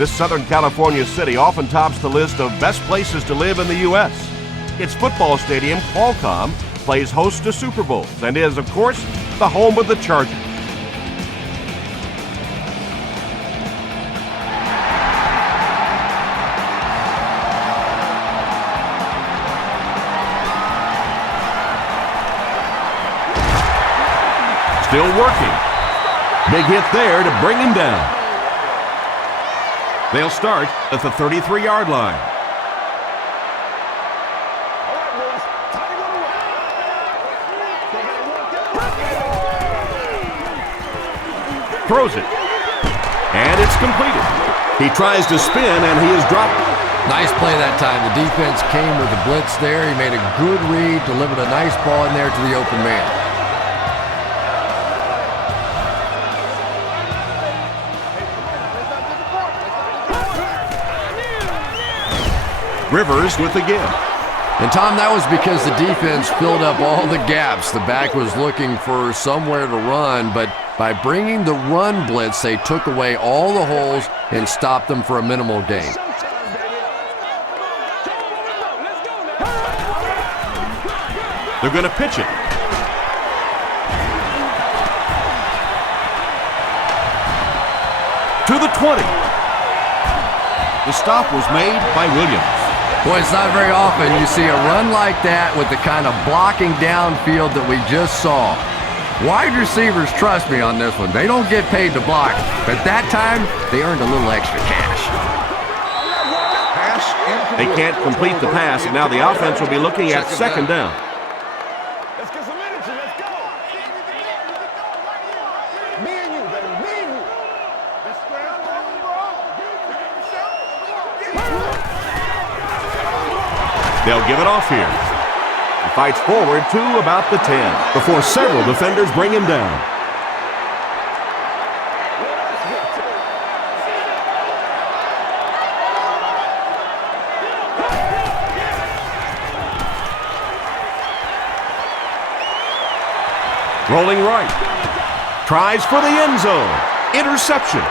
This Southern California city often tops the list of best places to live in the U.S. Its football stadium, Qualcomm, plays host to Super Bowls and is, of course, the home of the Chargers. Still working. Big hit there to bring him down. They'll start at the 33-yard line. Throws it. And it's completed. He tries to spin, and he is dropped. Nice play that time. The defense came with the blitz there. He made a good read, delivered a nice ball in there to the open man. Rivers with the give. And, Tom, that was because the defense filled up all the gaps. The back was looking for somewhere to run, but by bringing the run blitz, they took away all the holes and stopped them for a minimal gain. They're going to pitch it. To the 20. The stop was made by Williams. Boy, it's not very often you see a run like that with the kind of blocking downfield that we just saw. Wide receivers trust me on this one. They don't get paid to block, but that time they earned a little extra cash. They can't complete the pass, and now the offense will be looking at second down. They'll give it off here. He fights forward to about the 10 before several defenders bring him down. Rolling right. Tries for the end zone. Interception.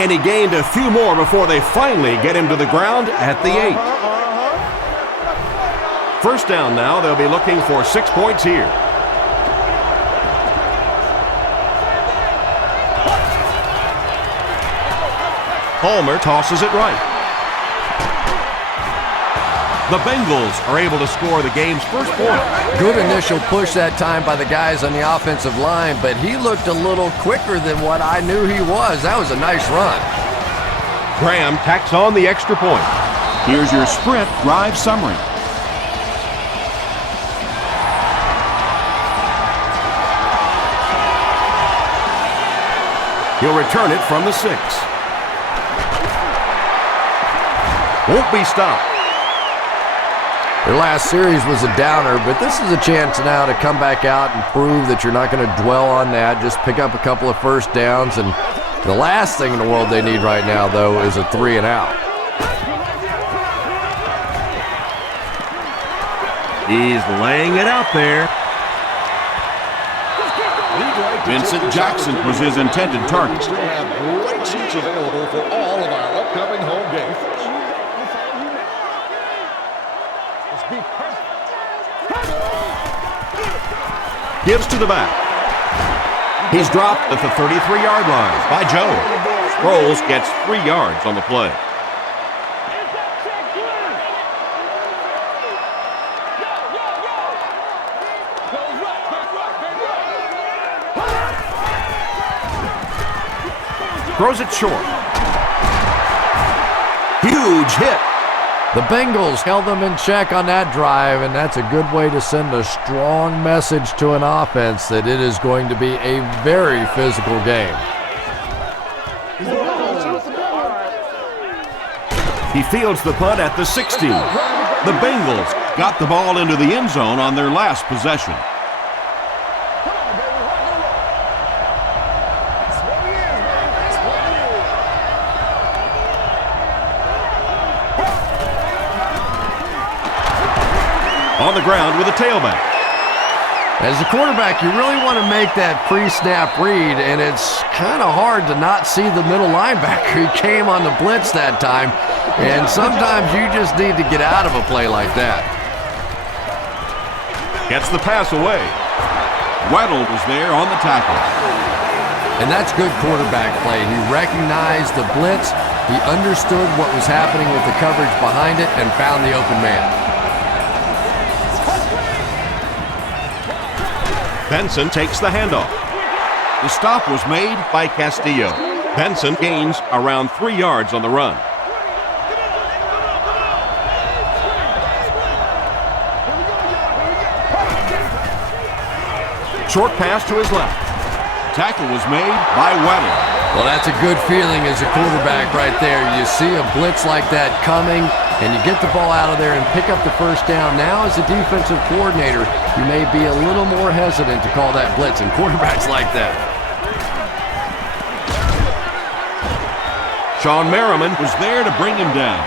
And he gained a few more before they finally get him to the ground at the 8. First down now. They'll be looking for 6 points here. Palmer tosses it right. The Bengals are able to score the game's first point. Good initial push that time by the guys on the offensive line, but he looked a little quicker than what I knew he was. That was a nice run. Graham tacks on the extra point. Here's your sprint drive summary. He'll return it from the 6. Won't be stopped. Their last series was a downer, but this is a chance now to come back out and prove that you're not going to dwell on that. Just pick up a couple of first downs, and the last thing in the world they need right now, though, is a 3 and out. He's laying it out there. Vincent Jackson was his intended target. We have great seats available for all of our upcoming home games. Gives to the back. He's dropped at the 33-yard line by Jones. Sproles gets 3 yards on the play. Throws it short. Huge hit. The Bengals held them in check on that drive, and that's a good way to send a strong message to an offense that it is going to be a very physical game. He fields the punt at the 16. The Bengals got the ball into the end zone on their last possession. on the ground with a tailback. As a quarterback, you really want to make that pre-snap read, and it's kind of hard to not see the middle linebacker. He came on the blitz that time, and sometimes you just need to get out of a play like that. Gets the pass away. Weddle was there on the tackle. And that's good quarterback play. He recognized the blitz, he understood what was happening with the coverage behind it, and found the open man. Benson takes the handoff. The stop was made by Castillo. Benson gains around 3 yards on the run. Short pass to his left. Tackle was made by Weddle. Well, that's a good feeling as a quarterback right there. You see a blitz like that coming, and you get the ball out of there and pick up the first down. Now, as a defensive coordinator, you may be a little more hesitant to call that blitz, and quarterbacks like that. Sean Merriman was there to bring him down.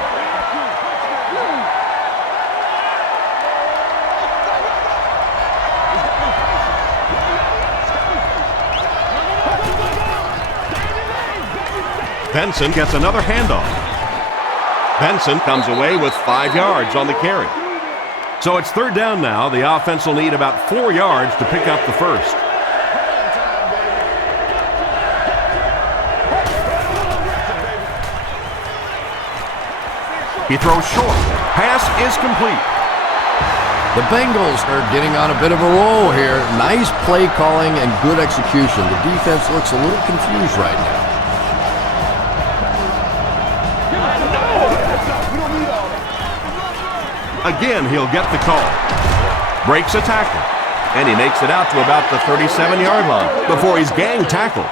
Benson gets another handoff. Benson comes away with 5 yards on the carry. So it's third down now. The offense will need about 4 yards to pick up the first. He throws short. Pass is complete. The Bengals are getting on a bit of a roll here. Nice play calling and good execution. The defense looks a little confused right now. Again, he'll get the call. Breaks a tackle. And he makes it out to about the 37-yard line before he's gang tackled.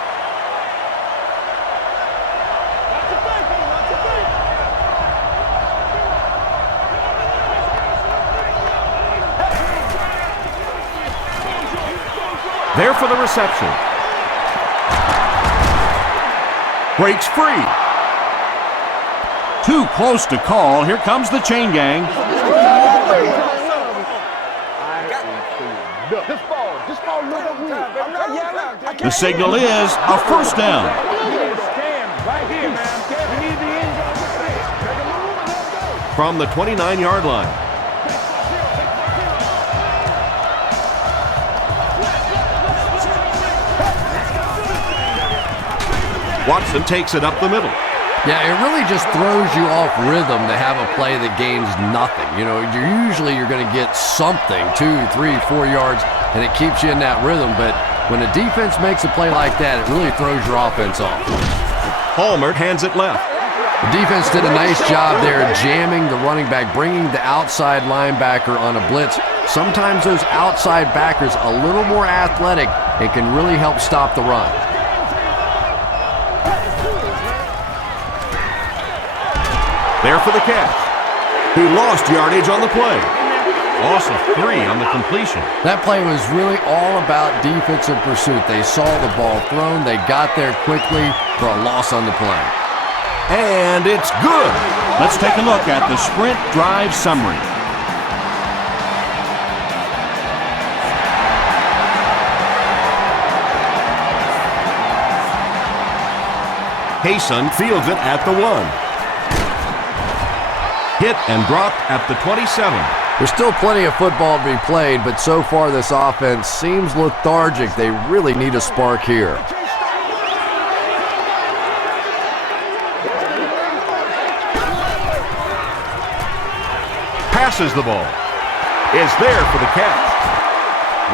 There for the reception. Breaks free. Too close to call. Here comes the chain gang. The signal is a first down. From the 29-yard line. Watson takes it up the middle. Yeah, it really just throws you off rhythm to have a play that gains nothing. You know, you're going to get something, 2, 3, 4 yards, and it keeps you in that rhythm. But when a defense makes a play like that, it really throws your offense off. Palmer hands it left. The defense did a nice job there jamming the running back, bringing the outside linebacker on a blitz. Sometimes those outside backers a little more athletic and can really help stop the run. There for the catch. He lost yardage on the play. Loss of 3 on the completion. That play was really all about defensive pursuit. They saw the ball thrown. They got there quickly for a loss on the play. And it's good. Let's take a look at the sprint drive summary. Hayson fields it at the 1. Hit and dropped at the 27. There's still plenty of football to be played, but so far this offense seems lethargic. They really need a spark here. Passes the ball. Is there for the catch.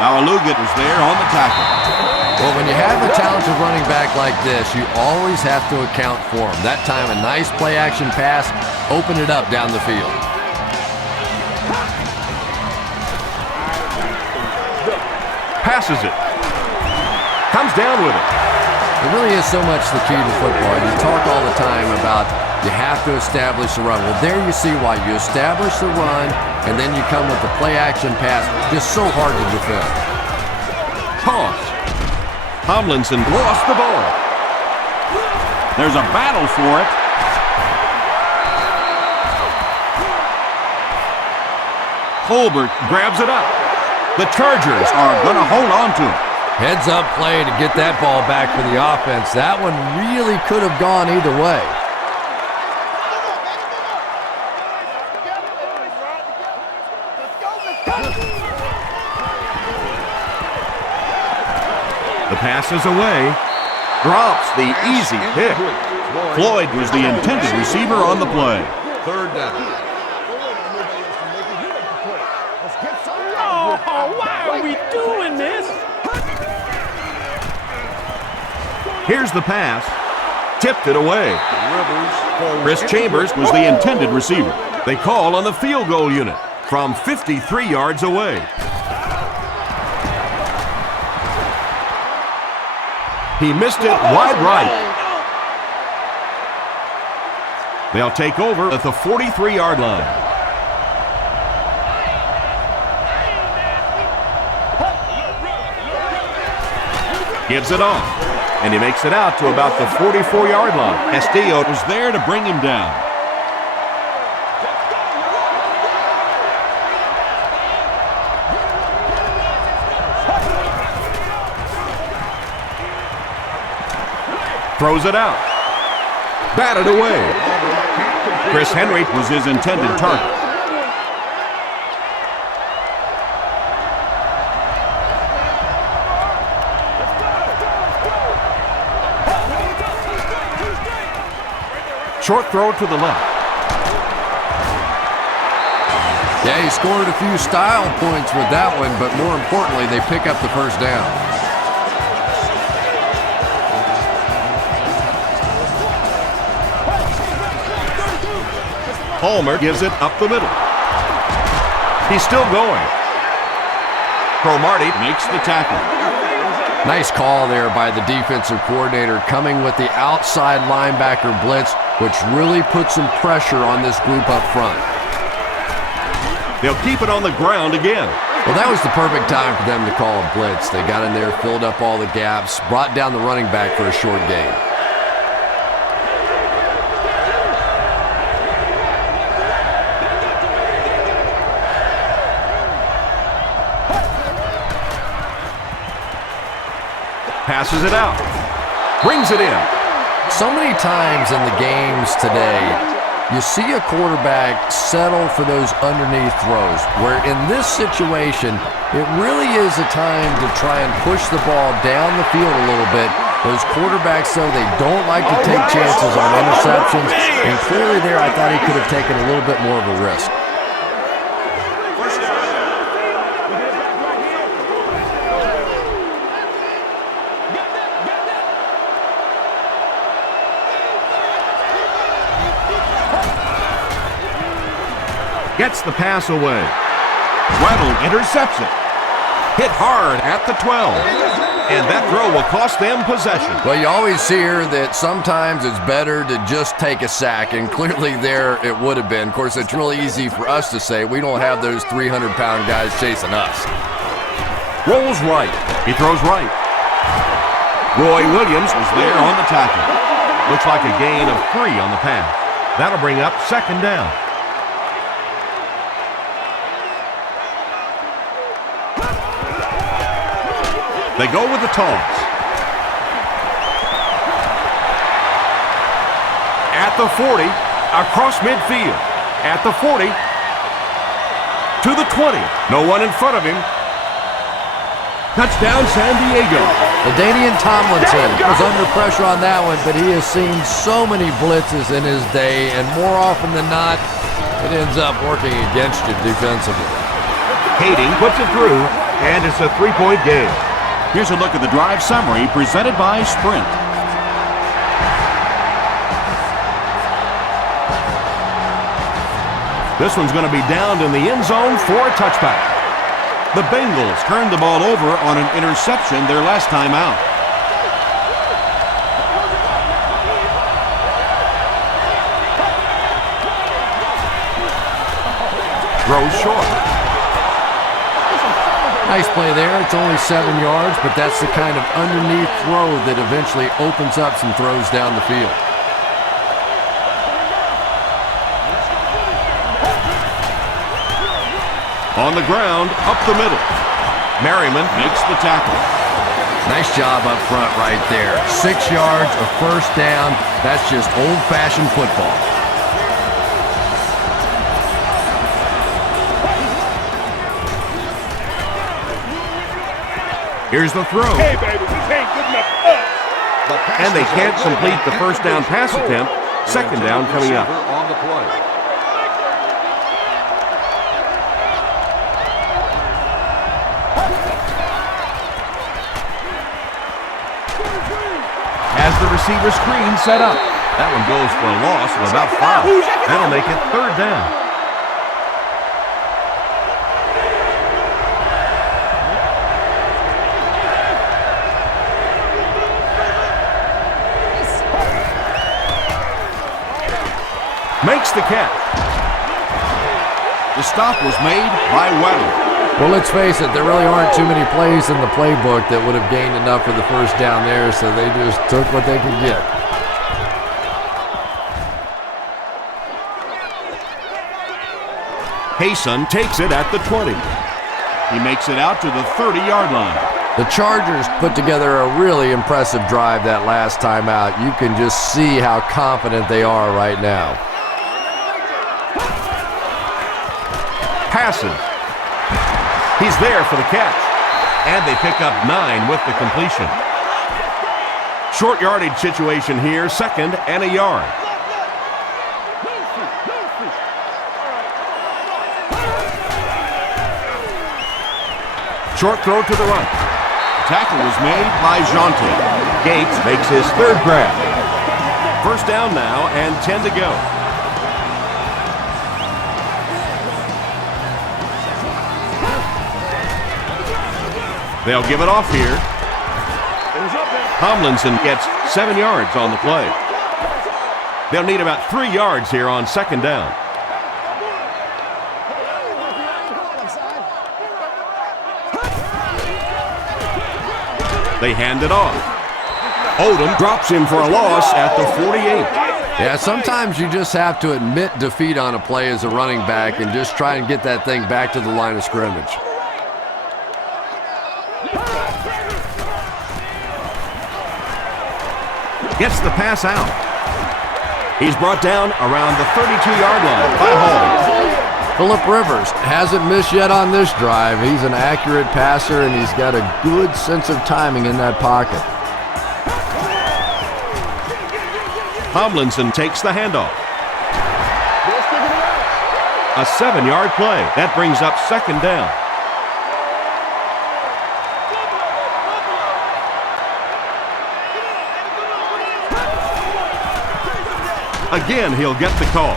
Now Alugat was there on the tackle. Well, when you have a talented running back like this, you always have to account for him. That time, a nice play-action pass opened it up down the field. Passes it. Comes down with it. It really is so much the key to football. You talk all the time about you have to establish the run. Well, there you see why. You establish the run, and then you come with the play-action pass. Just so hard to defend. Toss. Tomlinson lost the ball. There's a battle for it. Colbert grabs it up. The Chargers are going to hold on to it. Heads up play to get that ball back for the offense. That one really could have gone either way. The pass is away. Drops the easy pick. Floyd was the intended receiver on the play. Third down. Oh, why are we doing this? Here's the pass. Tipped it away. Chris Chambers was the intended receiver. They call on the field goal unit from 53 yards away. He missed it wide right. They'll take over at the 43-yard line. Gives it off, and he makes it out to about the 44-yard line. Castillo was there to bring him down. Throws it out. Batted away. Chris Henry was his intended target. Short throw to the left. Yeah, he scored a few style points with that one, but more importantly, they pick up the first down. Palmer gives it up the middle. He's still going. Cromartie makes the tackle. Nice call there by the defensive coordinator, coming with the outside linebacker blitz, which really put some pressure on this group up front. They'll keep it on the ground again. Well, that was the perfect time for them to call a blitz. They got in there, filled up all the gaps, brought down the running back for a short gain. Passes it out. Brings it in. So many times in the games today, you see a quarterback settle for those underneath throws, where in this situation, it really is a time to try and push the ball down the field a little bit. Those quarterbacks, though, they don't like to take chances on interceptions, and clearly there I thought he could have taken a little bit more of a risk. Gets the pass away. Weddle intercepts it. Hit hard at the 12. And that throw will cost them possession. Well, you always hear that sometimes it's better to just take a sack, and clearly there it would have been. Of course, it's really easy for us to say. We don't have those 300-pound guys chasing us. Rolls right. He throws right. Roy Williams was there on the tackle. Looks like a gain of 3 on the pass. That'll bring up second down. They go with the toss. At the 40, across midfield. At the 40, to the 20. No one in front of him. Touchdown, San Diego. LaDainian Tomlinson was under pressure on that one, but he has seen so many blitzes in his day, and more often than not, it ends up working against you defensively. Kading puts it through, and it's a 3-point game. Here's a look at the drive summary presented by Sprint. This one's going to be downed in the end zone for a touchback. The Bengals turned the ball over on an interception their last time out. Throws short. Nice play there. It's only 7 yards, but that's the kind of underneath throw that eventually opens up some throws down the field. On the ground, up the middle. Merriman makes the tackle. Nice job up front right there. 6 yards, a first down. That's just old-fashioned football. Here's the throw. Hey, baby, this ain't good enough. And they can't complete the first down pass attempt. Second down coming up. On the play. Has the receiver screen set up. That one goes for a loss of about 5. That'll make it third down. Makes the catch. The stop was made by Weddle. Well, let's face it, there really aren't too many plays in the playbook that would have gained enough for the first down there, so they just took what they could get. Hayson takes it at the 20. He makes it out to the 30-yard line. The Chargers put together a really impressive drive that last time out. You can just see how confident they are right now. Passes. He's there for the catch. And they pick up 9 with the completion. Short yardage situation here, 2nd and a yard. Short throw to the right. Tackle was made by Jonte. Gates makes his 3rd grab. First down now and 10 to go. They'll give it off here. Tomlinson gets 7 yards on the play. They'll need about 3 yards here on 2nd down. They hand it off. Odom drops him for a loss at the 48. Yeah, sometimes you just have to admit defeat on a play as a running back and just try and get that thing back to the line of scrimmage. Gets the pass out. He's brought down around the 32-yard line by Hall. Phillip Rivers hasn't missed yet on this drive. He's an accurate passer, and he's got a good sense of timing in that pocket. Tomlinson takes the handoff. A 7-yard play. That brings up 2nd down. Again, he'll get the call.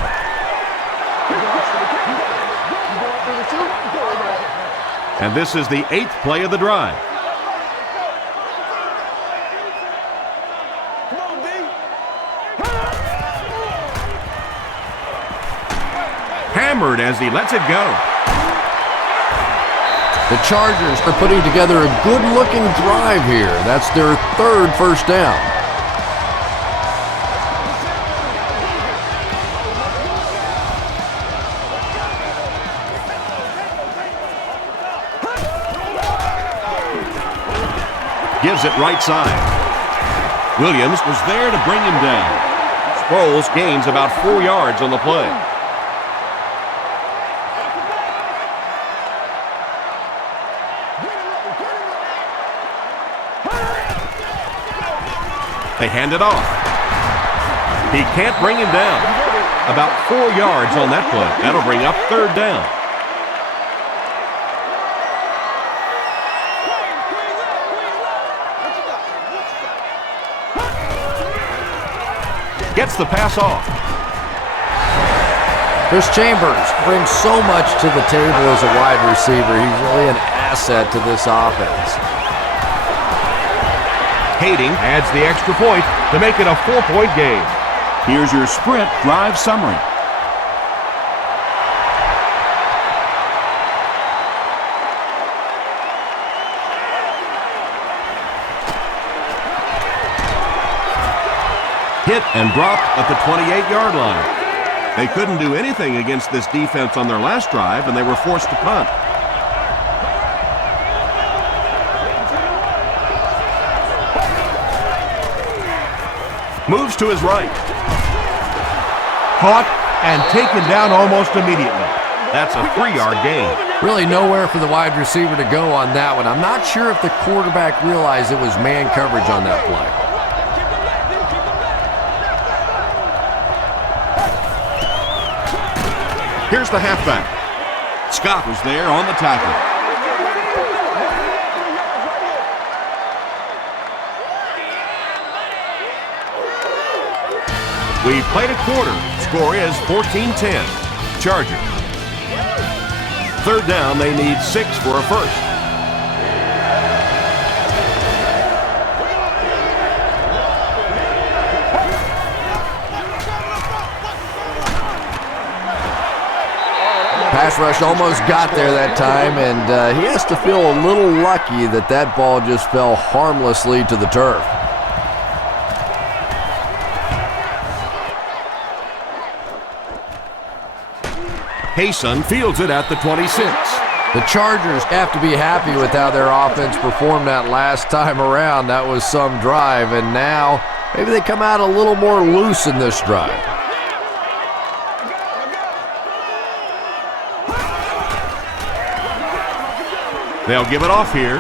And this is the 8th play of the drive. Hammered as he lets it go. The Chargers are putting together a good-looking drive here. That's their 3rd first down. Gives it right side. Williams was there to bring him down. Sproles gains about 4 yards on the play. They hand it off. He can't bring him down. About 4 yards on that play. That'll bring up 3rd down. Gets the pass off. Chris Chambers brings so much to the table as a wide receiver. He's really an asset to this offense. Kading adds the extra point to make it a 4-point game. Here's your sprint drive summary. Hit and dropped at the 28-yard line. They couldn't do anything against this defense on their last drive, and they were forced to punt. Moves to his right. Caught and taken down almost immediately. That's a 3-yard gain. Really nowhere for the wide receiver to go on that one. I'm not sure if the quarterback realized it was man coverage on that play. Here's the halfback. Scott was there on the tackle. We played a quarter. Score is 14-10. Chargers. Third down, they need 6 for a first. Pass rush almost got there that time, and he has to feel a little lucky that that ball just fell harmlessly to the turf. Hayson fields it at the 26. The Chargers have to be happy with how their offense performed that last time around. That was some drive, and now maybe they come out a little more loose in this drive. They'll give it off here.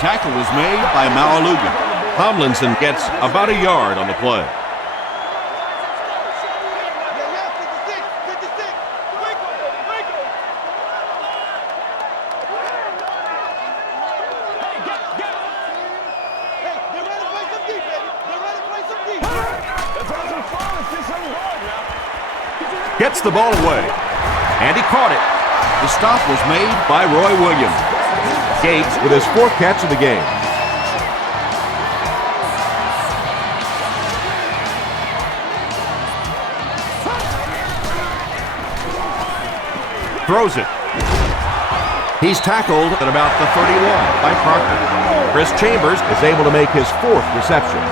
Tackle was made by Malaluga. Tomlinson gets about a yard on the play. Gets the ball away, and he caught it. The stop was made by Roy Williams. Gates with his 4th catch of the game. Throws it. He's tackled at about the 31 by Proctor. Chris Chambers is able to make his 4th reception.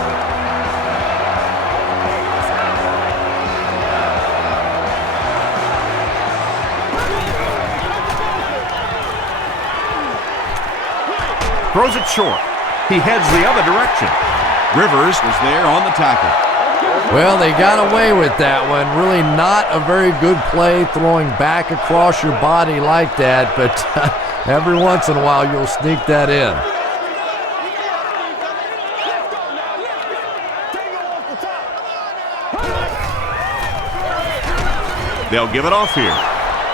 Throws it short. He heads the other direction. Rivers was there on the tackle. Well, they got away with that one. Really not a very good play throwing back across your body like that, but every once in a while you'll sneak that in. They'll give it off here.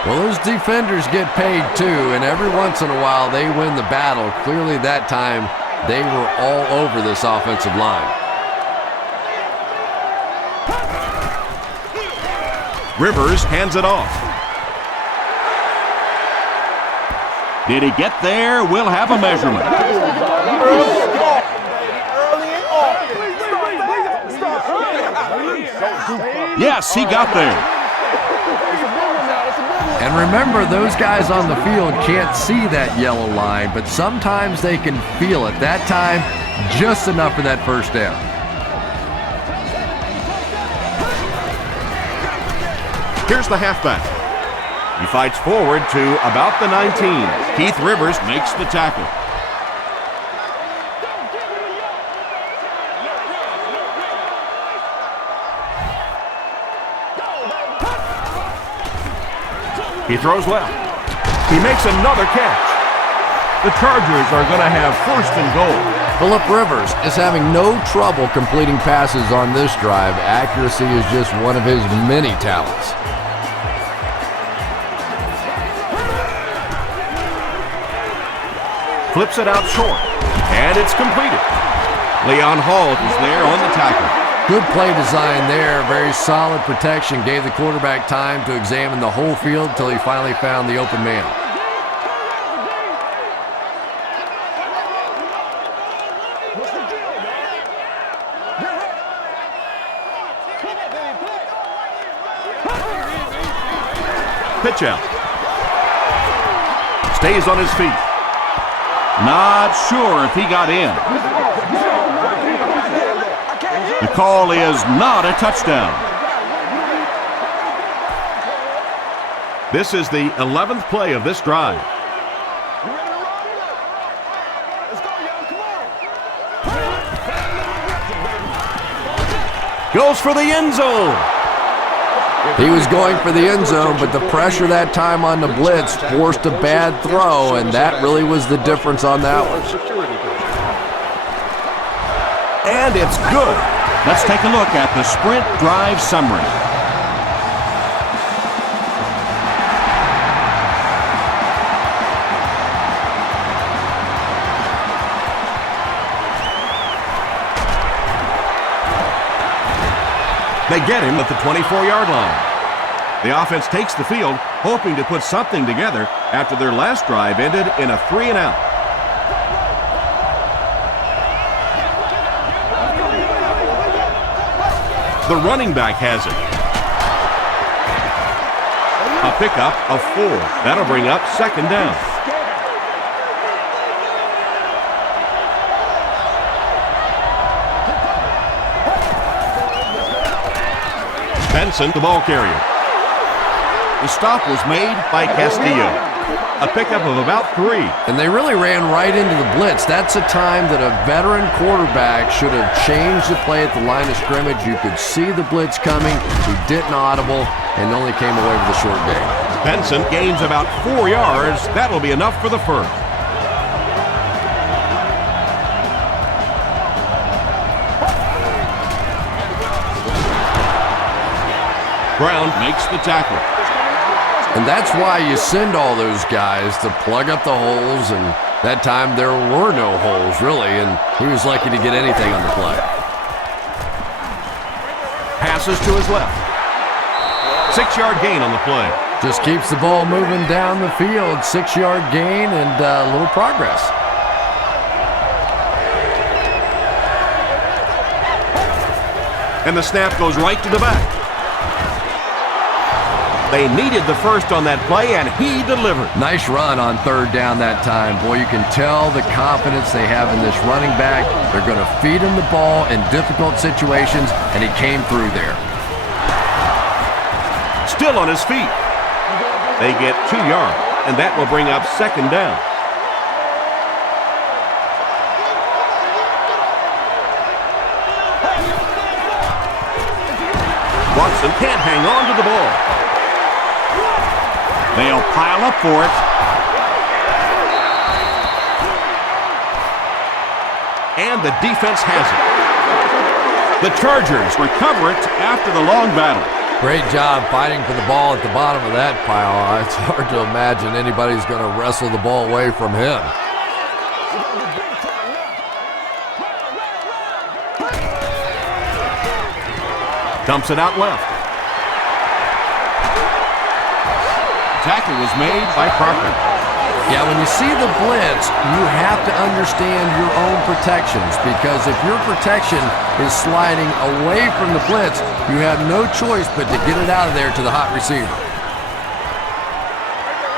Well, those defenders get paid too, and every once in a while they win the battle. Clearly that time they were all over this offensive line. Rivers hands it off. Did he get there? We'll have a measurement. Yes, he got there. And remember, those guys on the field can't see that yellow line, but sometimes they can feel it. That time, just enough for that first down. Here's the halfback. He fights forward to about the 19. Keith Rivers makes the tackle. He throws left. He makes another catch. The Chargers are going to have 1st and goal. Phillip Rivers is having no trouble completing passes on this drive. Accuracy is just one of his many talents. Flips it out short, and it's completed. Leon Hall is there on the tackle. Good play design there. Very solid protection. Gave the quarterback time to examine the whole field until he finally found the open man. Pitch out. Stays on his feet. Not sure if he got in. The call is not a touchdown. This is the 11th play of this drive. Goes for the end zone. He was going for the end zone, but the pressure that time on the blitz forced a bad throw, and that really was the difference on that one. And it's good. Let's take a look at the sprint drive summary. They get him at the 24-yard line. The offense takes the field, hoping to put something together after their last drive ended in a 3-and-out. The running back has it. A pickup of 4. That'll bring up 2nd down. Benson, the ball carrier. The stop was made by Castillo. A pickup of about 3. And they really ran right into the blitz. That's a time that a veteran quarterback should have changed the play at the line of scrimmage. You could see the blitz coming. He didn't audible and only came away with a short gain. Benson gains about 4 yards. That'll be enough for the first. Brown makes the tackle. And that's why you send all those guys to plug up the holes, and that time there were no holes, really, and he was lucky to get anything on the play. Passes to his left. 6-yard gain on the play. Just keeps the ball moving down the field. 6-yard gain and a little progress. And the snap goes right to the back. They needed the first on that play, and he delivered. Nice run on 3rd down that time. Boy, you can tell the confidence they have in this running back. They're going to feed him the ball in difficult situations, and he came through there. Still on his feet. They get 2 yards, and that will bring up 2nd down. Watson can't hang on to the ball. They'll pile up for it. And the defense has it. The Chargers recover it after the long battle. Great job fighting for the ball at the bottom of that pile. It's hard to imagine anybody's going to wrestle the ball away from him. Dumps it out left. Tackle was made by Parker. Yeah, when you see the blitz, you have to understand your own protections, because if your protection is sliding away from the blitz, you have no choice but to get it out of there to the hot receiver.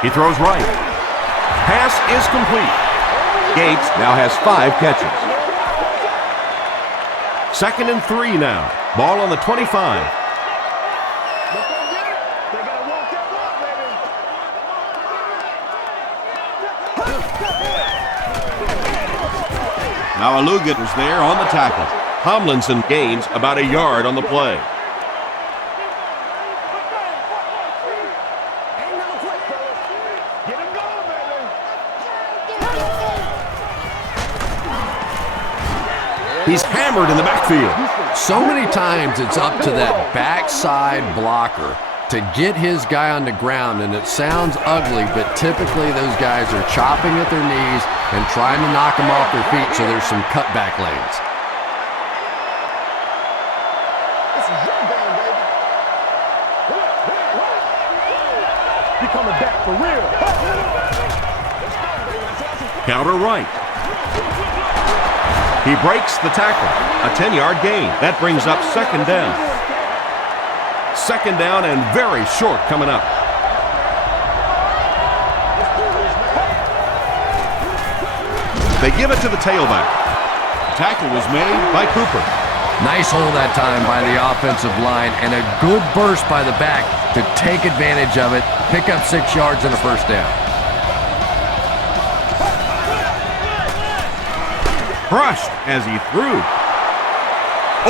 He throws right. Pass is complete. Gates now has 5 catches. 2nd and 3 now. Ball on the 25. Now Alugat is there on the tackle. Tomlinson gains about 1 yard on the play. He's hammered in the backfield. So many times it's up to that backside blocker to get his guy on the ground, and it sounds ugly, but typically those guys are chopping at their knees and trying to knock them off their feet, so there's some cutback lanes. This is your game, baby. You coming back for real. Counter right. He breaks the tackle. A 10-yard gain. That brings up 2nd down. 2nd down and very short coming up. They give it to the tailback. Tackle was made by Cooper. Nice hold that time by the offensive line, and a good burst by the back to take advantage of it, pick up 6 yards and a 1st down. Crushed as he threw.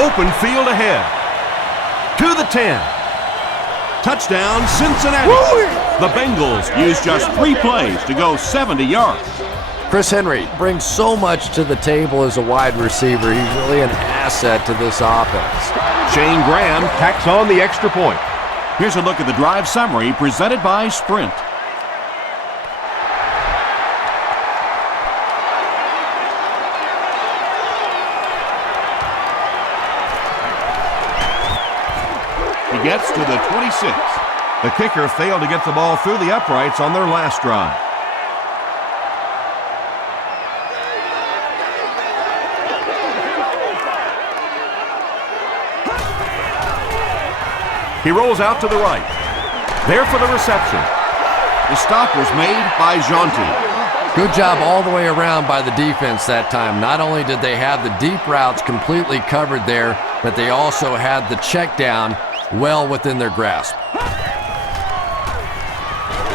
Open field ahead. to the 10. Touchdown, Cincinnati. The Bengals use just 3 plays to go 70 yards. Chris Henry brings so much to the table as a wide receiver. He's really an asset to this offense. Shane Graham tacks on the extra point. Here's a look at the drive summary presented by Sprint. He gets to the 26. The kicker failed to get the ball through the uprights on their last drive. He rolls out to the right. There for the reception. The stop was made by Jonty. Good job all the way around by the defense that time. Not only did they have the deep routes completely covered there, but they also had the check down well within their grasp.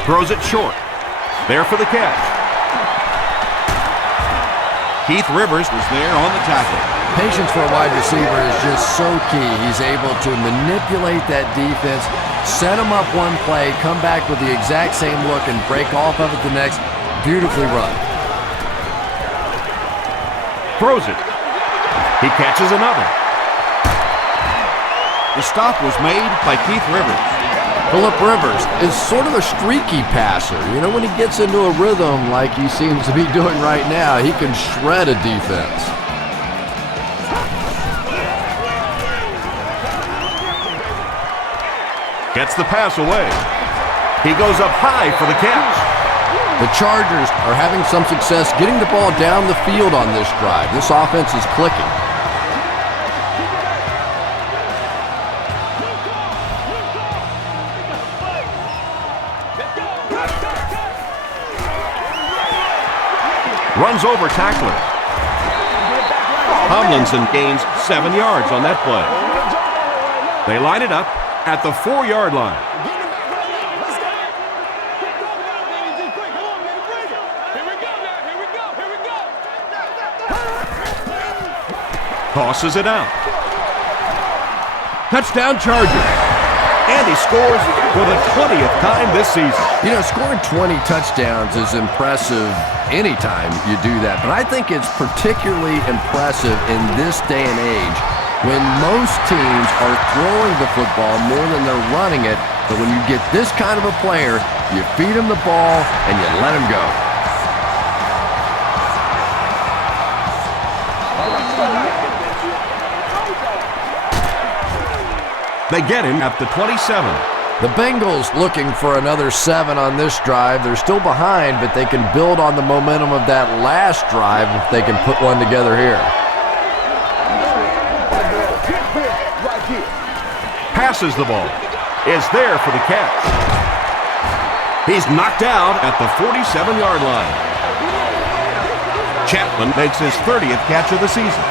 Throws it short. There for the catch. Keith Rivers was there on the tackle. Patience for a wide receiver is just so key. He's able to manipulate that defense, set them up one play, come back with the exact same look, and break off of it the next. Beautifully run. Throws it. He catches another. The stop was made by Keith Rivers. Phillip Rivers is sort of a streaky passer. You know, when he gets into a rhythm like he seems to be doing right now, he can shred a defense. Gets the pass away. He goes up high for the catch. The Chargers are having some success getting the ball down the field on this drive. This offense is clicking. Runs over tackler. Tomlinson gains 7 yards on that play. They line it up at the 4-yard line. Tosses it out. Touchdown Chargers. And he scores for the 20th time this season. You know, scoring 20 touchdowns is impressive anytime you do that, but I think it's particularly impressive in this day and age when most teams are throwing the football more than they're running it. But when you get this kind of a player, you feed him the ball and you let him go. They get him at the 27. The Bengals looking for another 7 on this drive. They're still behind, but they can build on the momentum of that last drive if they can put one together here. Passes the ball. Is there for the catch. He's knocked out at the 47-yard line. Chapman makes his 30th catch of the season.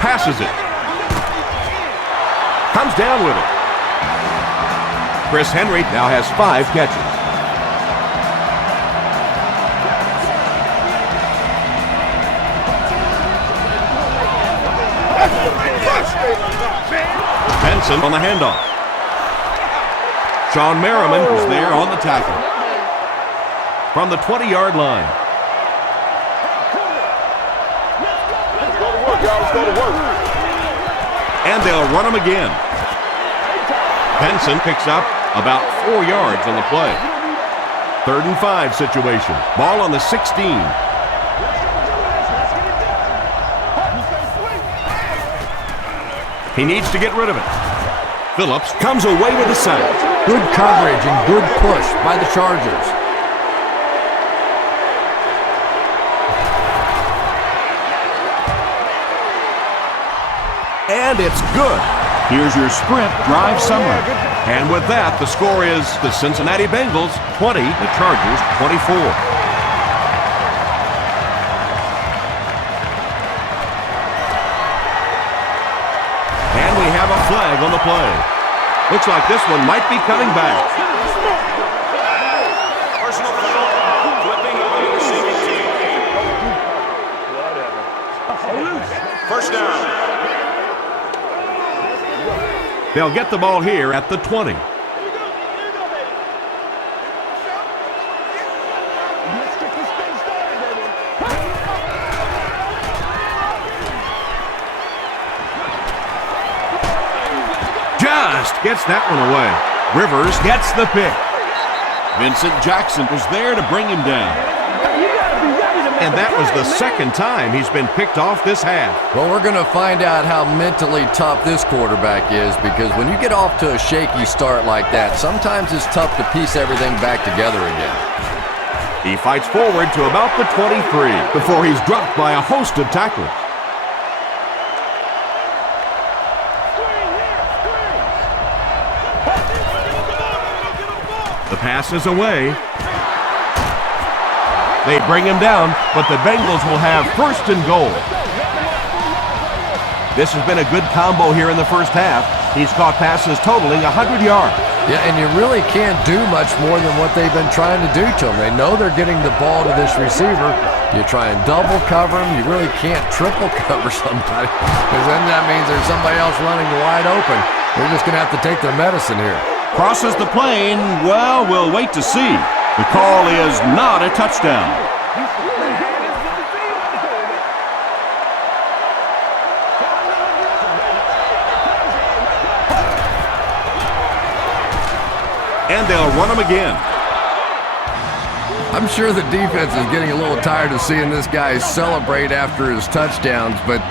Passes it. Comes down with it. Chris Henry now has 5 catches. Benson on the handoff. Sean Merriman is there on the tackle. From the 20-yard line. And they'll run him again. Benson picks up about 4 yards on the play. 3rd and 5 situation. Ball on the 16. He needs to get rid of it. Phillips comes away with the sack. Good coverage and good push by the Chargers. And it's good. Here's your Sprint drive summary. And with that, the score is the Cincinnati Bengals 20, the Chargers 24. And we have a flag on the play. Looks like this one might be coming back. Personal foul, flipping on the receiving team. first down. They'll get the ball here at the 20. Let's get this thing started, baby. Just gets that one away. Rivers gets the pick. Vincent Jackson was there to bring him down. And that was the second time he's been picked off this half. Well, we're going to find out how mentally tough this quarterback is, because when you get off to a shaky start like that, sometimes it's tough to piece everything back together again. He fights forward to about the 23 before he's dropped by a host of tacklers. The pass is away. They bring him down, but the Bengals will have first and goal. This has been a good combo here in the first half. He's caught passes totaling 100 yards. Yeah, and you really can't do much more than what they've been trying to do to him. They know they're getting the ball to this receiver. You try and double cover him. You really can't triple cover somebody, because then that means there's somebody else running wide open. They're just going to have to take their medicine here. Crosses the plane. Well, we'll wait to see. The call is not a touchdown. And they'll run him again. I'm sure the defense is getting a little tired of seeing this guy celebrate after his touchdowns, but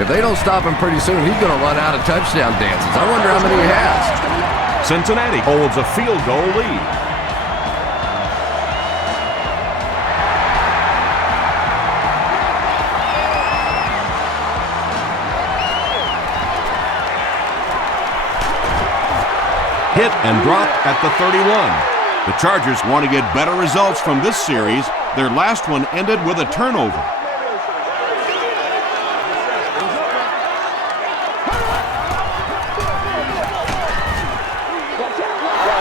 if they don't stop him pretty soon, he's going to run out of touchdown dances. I wonder how many he has. Cincinnati holds a field goal lead. Hit and drop at the 31. The Chargers want to get better results from this series. Their last one ended with a turnover.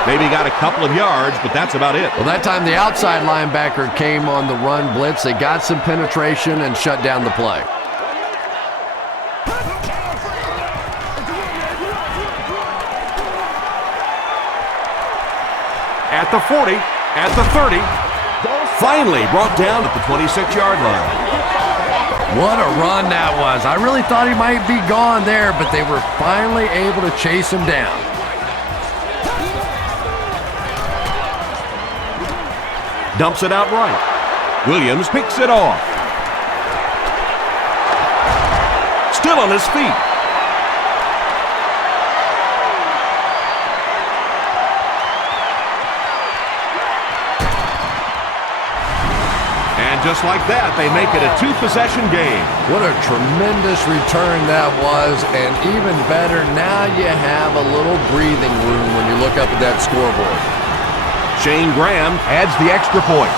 Maybe got a couple of yards, but that's about it. Well, that time the outside linebacker came on the run blitz. They got some penetration and shut down the play. At the 40, at the 30, finally brought down at the 26-yard line. What a run that was. I really thought he might be gone there, but they were finally able to chase him down. Dumps it out right. Williams picks it off. Still on his feet. Just like that, they make it a two-possession game. What a tremendous return that was, and even better, now you have a little breathing room when you look up at that scoreboard. Shane Graham adds the extra point.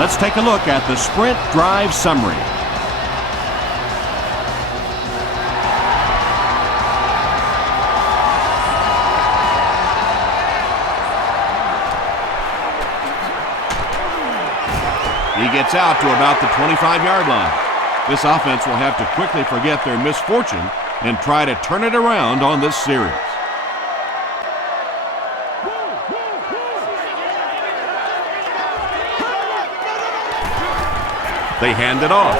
Let's take a look at the sprint drive summary. He gets out to about the 25-yard line. This offense will have to quickly forget their misfortune and try to turn it around on this series. They hand it off.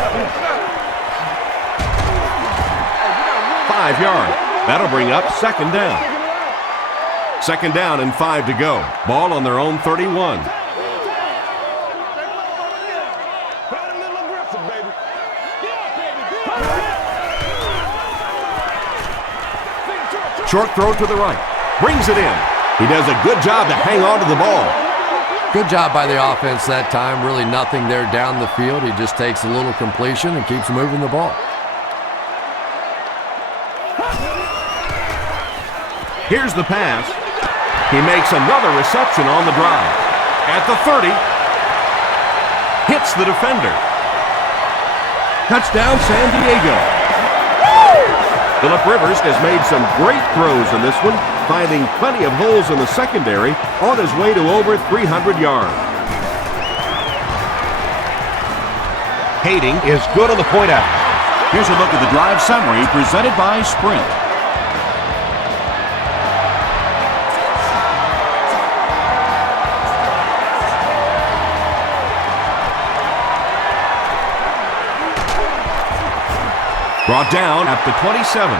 5 yards. That'll bring up second down. Second down and 5 to go. Ball on their own 31. Short throw to the right. Brings it in. He does a good job to hang on to the ball. Good job by the offense that time. Really nothing there down the field. He just takes a little completion and keeps moving the ball. Here's the pass. He makes another reception on the drive. At the 30. Hits the defender. Touchdown, San Diego. Phillip Rivers has made some great throws in this one, finding plenty of holes in the secondary on his way to over 300 yards. Hating is good on the point out. Here's a look at the drive summary presented by Sprint. Brought down at the 27.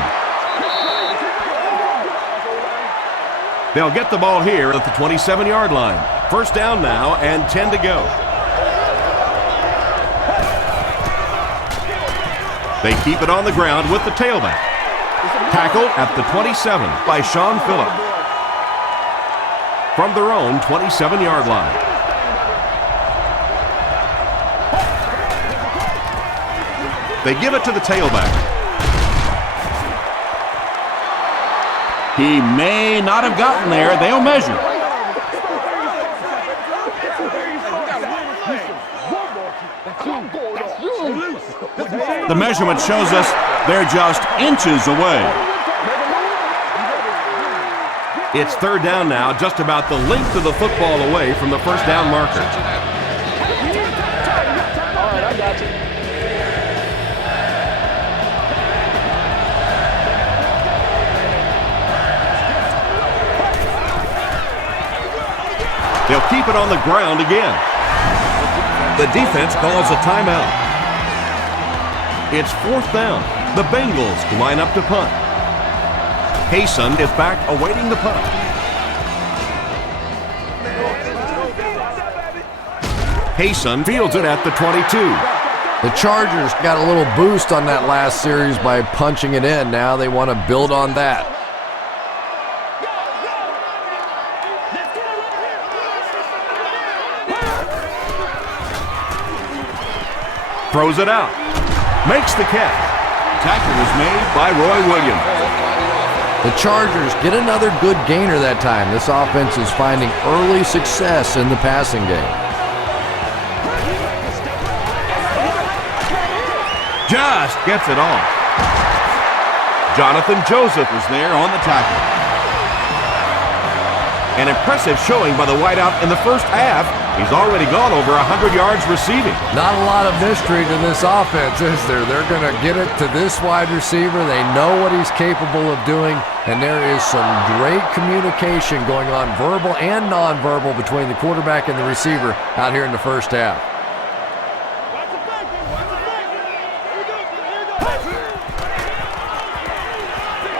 They'll get the ball here at the 27-yard line. First down now and 10 to go. They keep it on the ground with the tailback. Tackled at the 27 by Sean Phillip. From their own 27-yard line. They give it to the tailback. He may not have gotten there. They'll measure. The measurement shows us they're just inches away. It's third down now, just about the length of the football away from the first down marker. All right, I got you. They'll keep it on the ground again. The defense calls a timeout. It's fourth down. The Bengals line up to punt. Hayson is back awaiting the punt. Hayson fields it at the 22. The Chargers got a little boost on that last series by punching it in. Now they want to build on that. Throws it out. Makes the catch. Tackle was made by Roy Williams. The Chargers get another good gainer that time. This offense is finding early success in the passing game. Just gets it off. Jonathan Joseph Was there on the tackle. An impressive showing by the wideout in the first half. He's already gone over 100 yards receiving. Not a lot of mystery to this offense, is there? They're going to get it to this wide receiver. They know what he's capable of doing, and there is some great communication going on, verbal and nonverbal, between the quarterback and the receiver out here in the first half.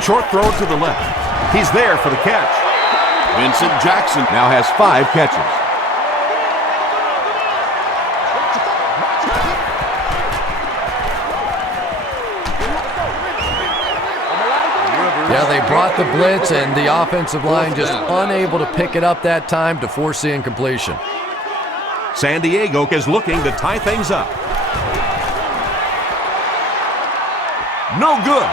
Short throw to the left. He's there for the catch. Vincent Jackson Now has 5 catches. Yeah, they brought the blitz, and the offensive line just unable to pick it up that time to force the incompletion. San Diego is looking to tie things up. No good.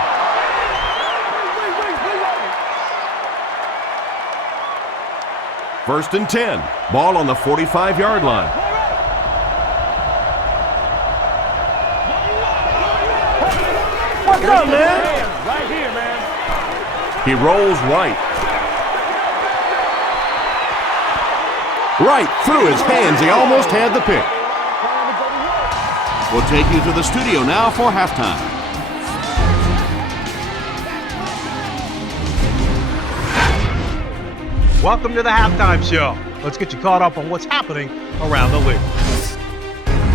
First and 10. Ball on the 45-yard line. What's up, man? Right here, man. He rolls right. Right through his hands. He almost had the pick. will take you to the studio now for halftime. Welcome to the halftime show. Let's get you caught up on what's happening around the league.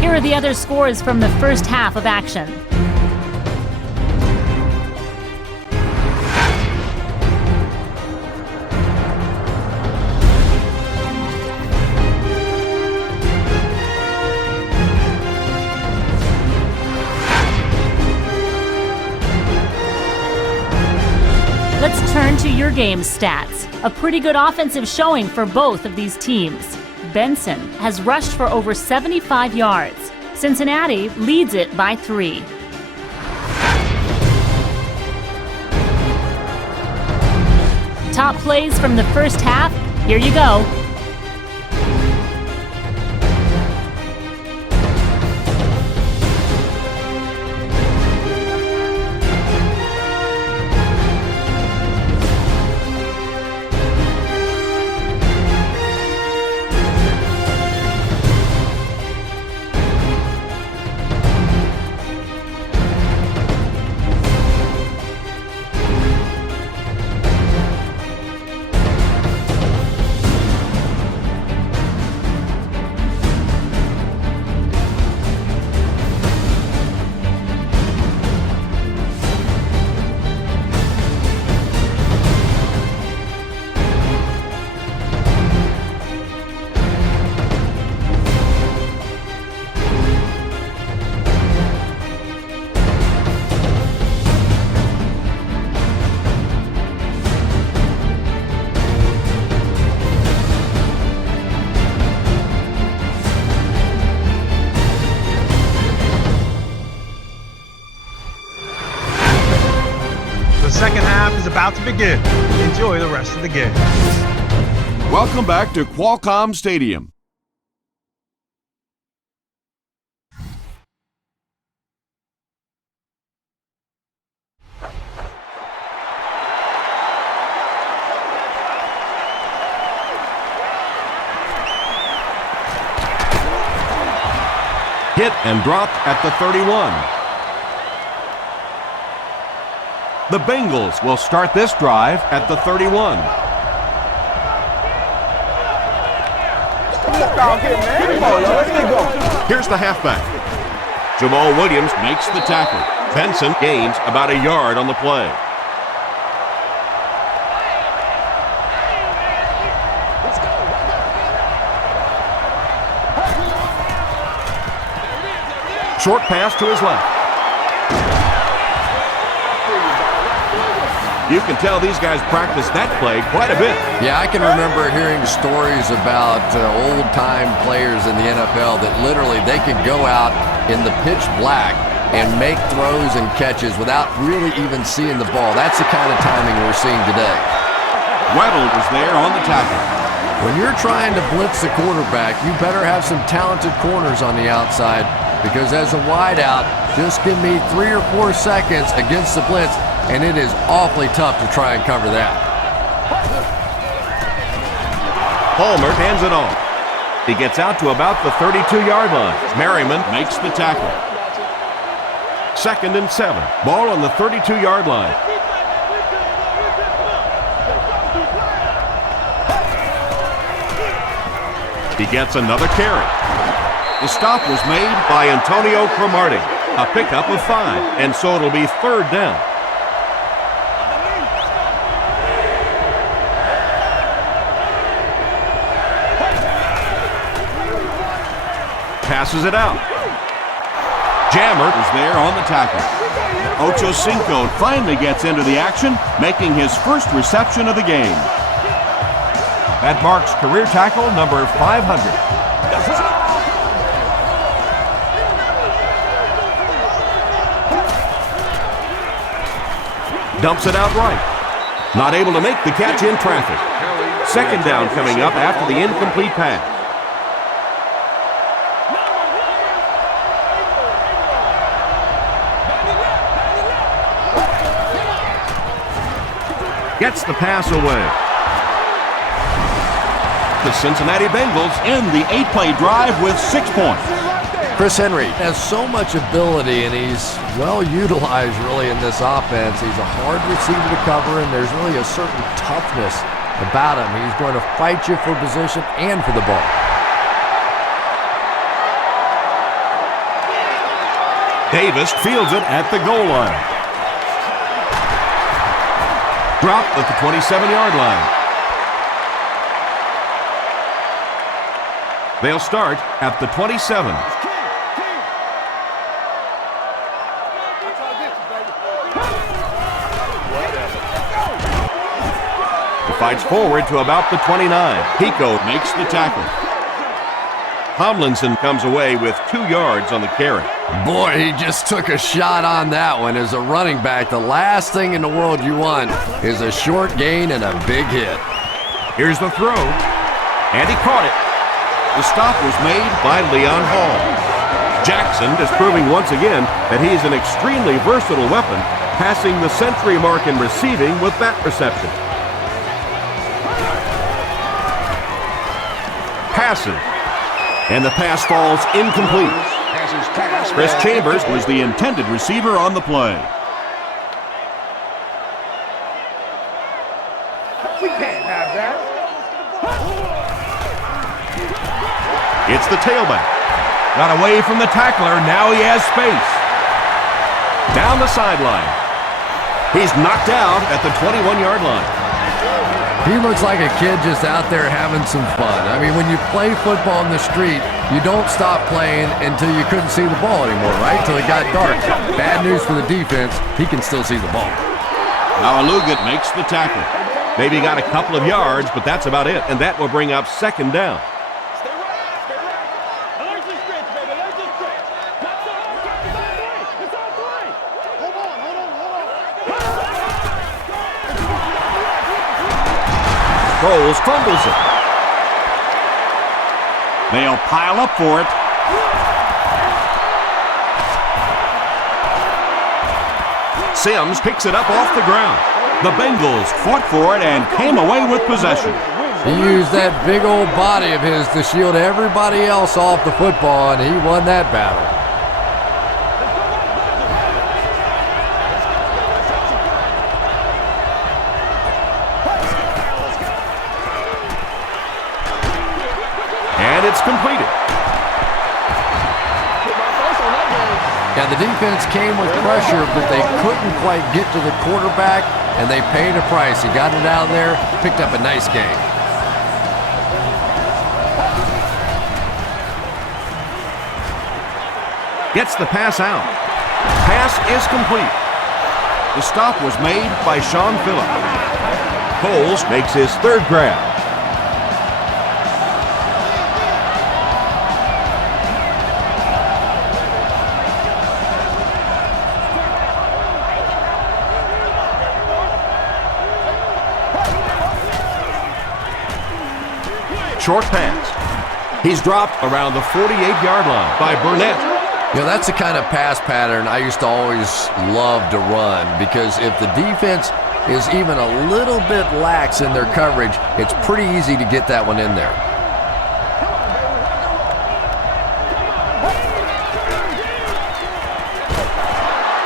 Here are the other scores from the first half of action. Let's turn to your game's stats. A pretty good offensive showing for both of these teams. Benson has rushed for over 75 yards. Cincinnati leads it by 3. Top plays from the first half. Here you go. half is about to begin. Enjoy the rest of the game. Welcome back to Qualcomm Stadium. Hit and dropped at the 31. The Bengals will start this drive at the 31. Here's the halfback. Jamal Williams makes the tackle. Benson gains about a yard on the play. Short pass to his left. You can tell these guys practice that play quite a bit. Yeah, I can remember hearing stories about old-time players in the NFL that literally they could go out in the pitch black and make throws and catches without really even seeing the ball. That's the kind of timing we're seeing today. Weddle was there on the tackle. When you're trying to blitz the quarterback, you better have some talented corners on the outside, because as a wideout, just give me 3 or 4 seconds against the blitz, and it is awfully tough to try and cover that. Palmer hands it off. He gets out to about the 32-yard line. Merriman makes the tackle. 2nd and 7. Ball on the 32-yard line. He gets another carry. The stop was made by Antonio Cromartie. A pickup of 5, And so it'll be 3rd down. Passes it out. Jammer is there on the tackle. Ocho Cinco finally gets into the action, making his first reception of the game. That marks career tackle number 500. Dumps it out right. Not able to make the catch in traffic. 2nd down coming up after the incomplete pass. Gets the pass away. The Cincinnati Bengals end the 8-play drive with 6 points. Chris Henry has so much ability, and he's well utilized really in this offense. He's a hard receiver to cover, and there's really a certain toughness about him. He's going to fight you for position and for the ball. Davis fields it at the goal line. Dropped at the 27-yard line. They'll start at the 27. He fights forward to about the 29. Pico Makes the tackle. Tomlinson comes away with 2 yards on the carry. Boy, he just took a shot on that one. As a running back, the last thing in the world you want is a short gain and a big hit. Here's the throw, and he caught it. The stop was made by Leon Hall. Jackson is proving once again that he's an extremely versatile weapon, passing the century mark in receiving with that reception. Passes, and the pass falls incomplete. Chris Chambers Was the intended receiver on the play. We can't have that. It's the tailback. Got away from the tackler, now he has space. Down the sideline. He's knocked out at the 21-yard line. He looks like a kid just out there having some fun. I mean, when you play football in the street, you don't stop playing until you couldn't see the ball anymore, right? Till it got dark. Bad news for the defense, he can still see the ball. Alaluga makes the tackle. Maybe got a couple of yards, but that's about it, and that will bring up 2nd down. Foles fumbles it. They'll pile up for it. Sims picks it up off the ground. The Bengals fought for it and came away with possession. He used that big old body of his to shield everybody else off the football, and he won that battle. And it's completed. Yeah, the defense came with pressure, but they couldn't quite get to the quarterback, and they paid a price. He got it out there, picked up a nice game. Gets the pass out. Pass is complete. The stop was made by Sean Phillip. Foles makes his third grab. Short pass. He's dropped around the 48-yard line by Burnett. You know, that's the kind of pass pattern I used to always love to run, because if the defense is even a little bit lax in their coverage, it's pretty easy to get that one in there.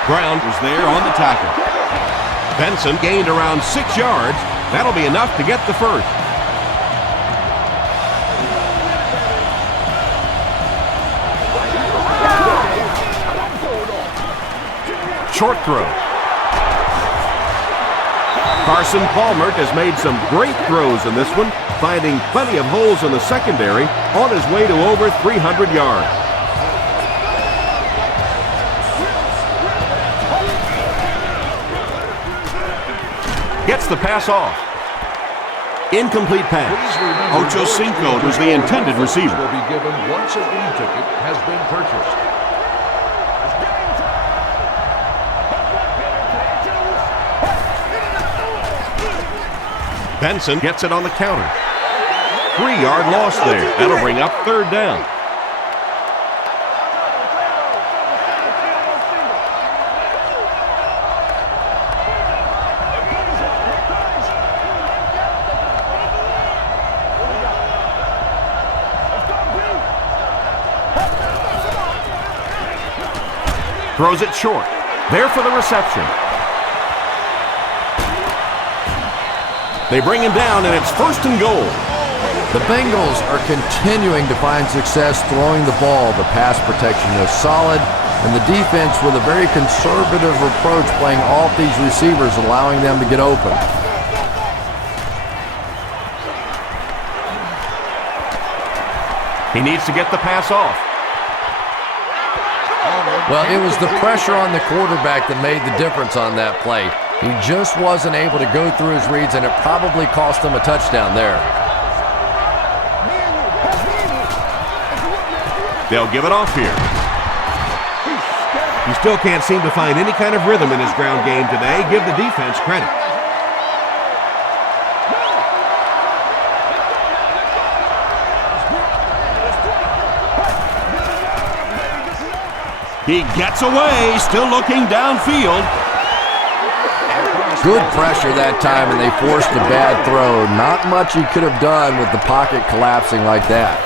Brown Was there on the tackle. Benson gained around 6 yards. That'll be enough to get the first. Short throw. Carson Palmer has made some great throws in this one, finding plenty of holes in the secondary on his way to over 300 yards. Gets the pass off. Incomplete pass. Ocho Cinco was the intended receiver. Will be given once a game ticket has been purchased. Benson gets it on the counter. 3-yard loss there. That'll bring up third down. Throws it short. There for the reception. They bring him down, and it's 1st and goal. The Bengals are continuing to find success throwing the ball. The pass protection is solid, and the defense with a very conservative approach playing off these receivers, allowing them to get open. He needs to get the pass off. Well, it was the pressure on the quarterback that made the difference on that play. He just wasn't able to go through his reads, and it probably cost him a touchdown there. They'll give it off here. He still can't seem to find any kind of rhythm in his ground game today. Give the defense credit. He gets away, still looking downfield. Good pressure that time, and they forced a bad throw. Not much he could have done with the pocket collapsing like that.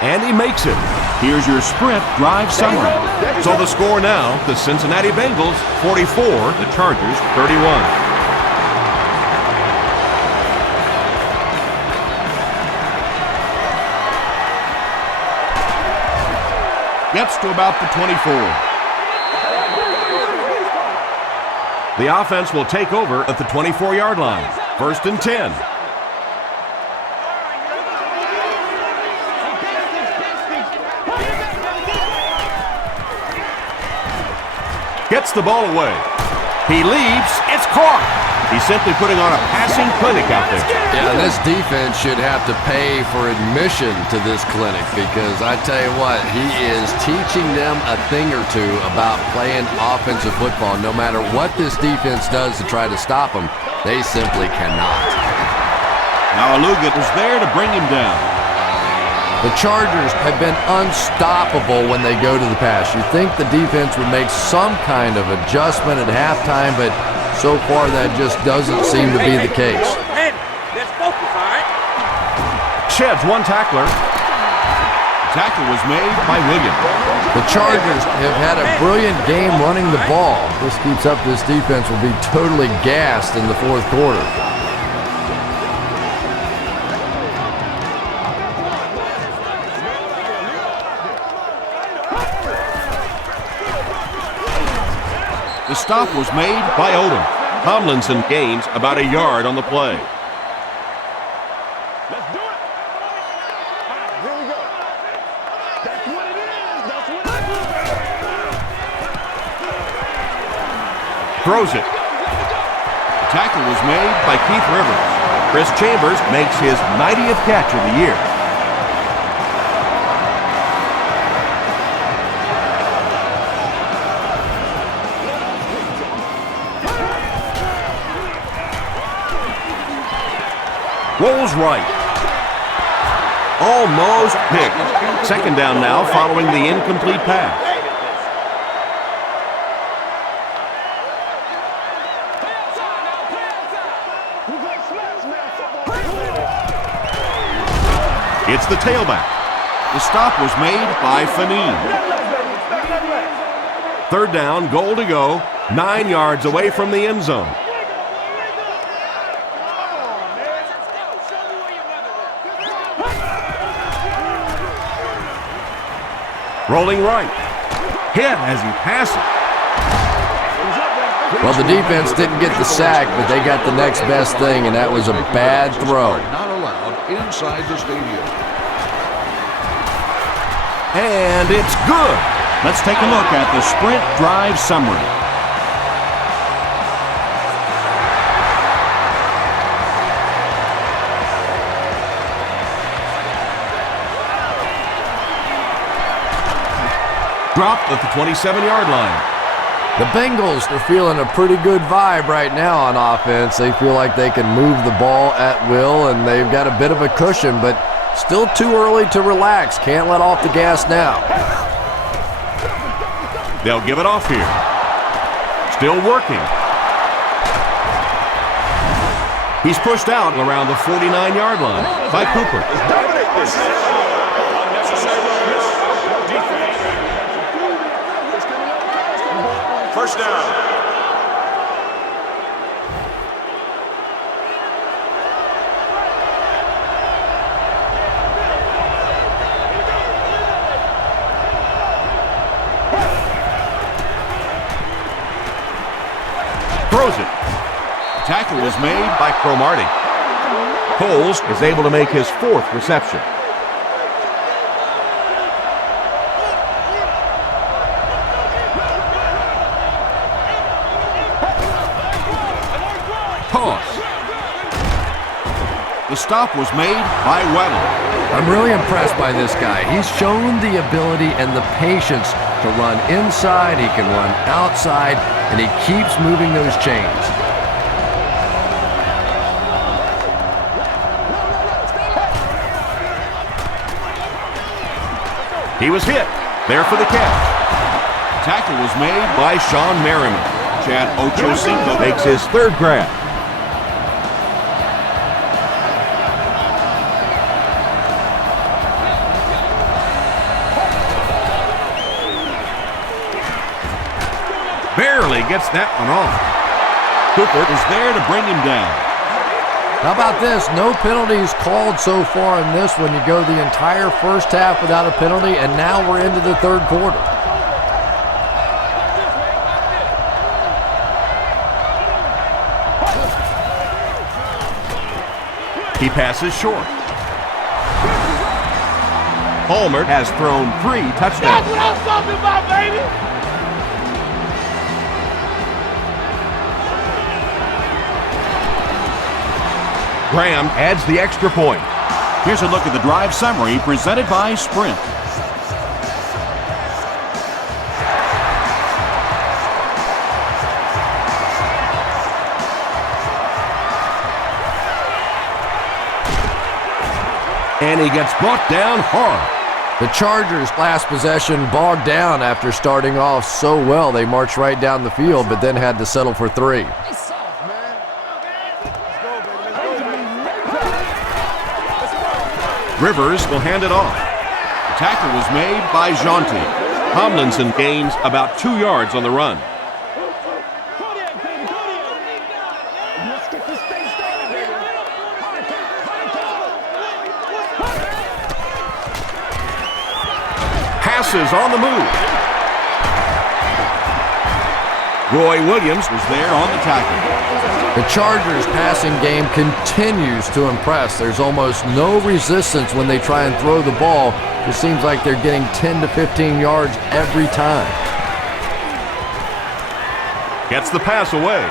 And he makes it. Here's your sprint drive summary. So the score now, the Cincinnati Bengals 44, the Chargers 31. Gets to about the 24. The offense will take over at the 24-yard line. 1st and 10. Gets the ball away. He leaps. It's caught. He's simply putting on a passing clinic out there. Yeah, this defense should have to pay for admission to this clinic, because I tell you what, he is teaching them a thing or two about playing offensive football. No matter what this defense does to try to stop him, They simply cannot. Now Aluga was there to bring him down. The Chargers have been unstoppable when they go to the pass. You think the defense would make some kind of adjustment at halftime, but so far that just doesn't seem to be the case. Let's focus, all right? Sheds one tackler. Tackle was made by Williams. The Chargers have had a brilliant game running the ball. This keeps up, this defense will be totally gassed in the fourth quarter. The stop was made by Odom. Tomlinson gains about a yard on the play. Let's do it. All right, here we go. That's what it is. That's what it is. Throws it. The tackle was made by Keith Rivers. Chris Chambers makes his 90th catch of the year. Rolls right. Almost picked. Second down now following the incomplete pass. It's the tailback. The stop was made by Fanine. Third down, goal to go. 9 yards away from the end zone. Rolling right. Hit as he passes. Well, the defense didn't get the sack, but they got the next best thing, and that was a bad throw. Not allowed inside the stadium. And it's good. Let's take a look at the sprint drive summary. Dropped at the 27-yard line. The Bengals are feeling a pretty good vibe right now on offense. They feel like they can move the ball at will, and they've got a bit of a cushion, but still too early to relax. Can't let off the gas now. They'll give it off here. Still working. He's pushed out around the 49-yard line by Cooper. First down. Throws it. Tackle was made by Cromartie. Coles is able to make his fourth reception. Toss. The stop was made by Weddle. I'm really impressed by this guy. He's shown the ability and the patience to run inside, he can run outside, and he keeps moving those chains. He was hit. There for the catch. Tackle was made by Sean Merriman. Chad Ochocinco Makes his third grab. Barely gets that one off. Cooper is there to bring him down. How about this? No penalties called so far in this one. You go the entire first half without a penalty, and now we're into the third quarter. He passes short. Palmer has thrown 3 touchdowns. That's what I'm talking about, baby. Graham adds the extra point. Here's a look at the drive summary presented by Sprint. And he gets brought down hard. The Chargers' last possession bogged down after starting off so well. They marched right down the field, but then had to settle for 3. Rivers will hand it off. The tackle was made by Jonte. Tomlinson gains about 2 yards on the run. Passes on the move. Roy Williams was there on the tackle. The Chargers' passing game continues to impress. There's almost no resistance when they try and throw the ball. It seems like they're getting 10 to 15 yards every time. Gets the pass away.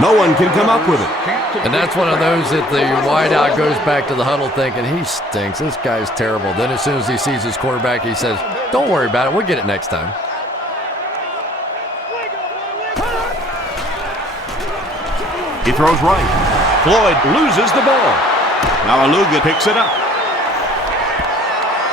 No one can come up with it. And that's one of those that the wideout goes back to the huddle thinking, he stinks, this guy's terrible. Then as soon as he sees his quarterback, he says, don't worry about it, we'll get it next time. He throws right. Floyd loses the ball. Now Aluga picks it up.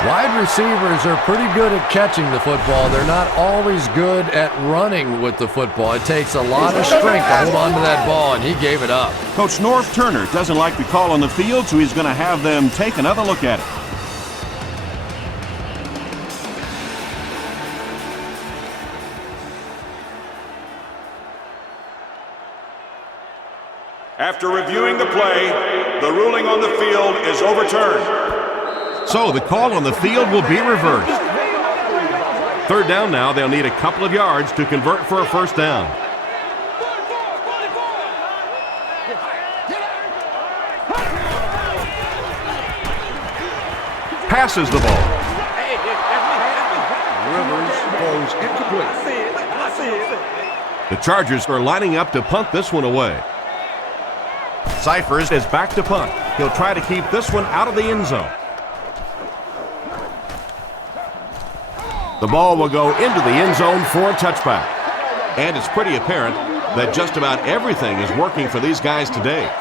Wide receivers are pretty good at catching the football. They're not always good at running with the football. It takes a lot of strength to hold on to that ball, and he gave it up. Coach Norv Turner doesn't like the call on the field, so he's going to have them take another look at it. After reviewing the play, the ruling on the field is overturned. So the call on the field will be reversed. 3rd down now. They'll need a couple of yards to convert for a first down. Passes the ball. Rivers goes incomplete. The Chargers are lining up to punt this one away. Cyphers is back to punt. He'll try to keep this one out of the end zone. The ball will go into the end zone for a touchback. And it's pretty apparent that just about everything is working for these guys today.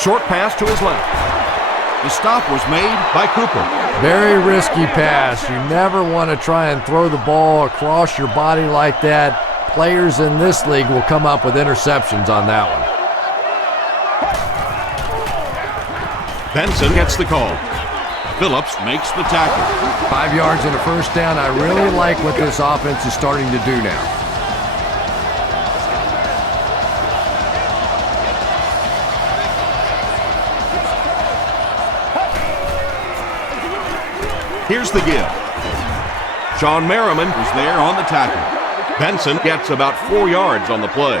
Short pass to his left. The stop was made by Cooper. Very risky pass. You never want to try and throw the ball across your body like that. Players in this league will come up with interceptions on that one. Benson gets the call. Phillips makes the tackle. 5 yards and a first down. I really like what this offense is starting to do now. Here's the give. Sean Merriman Was there on the tackle. Benson gets about 4 yards on the play.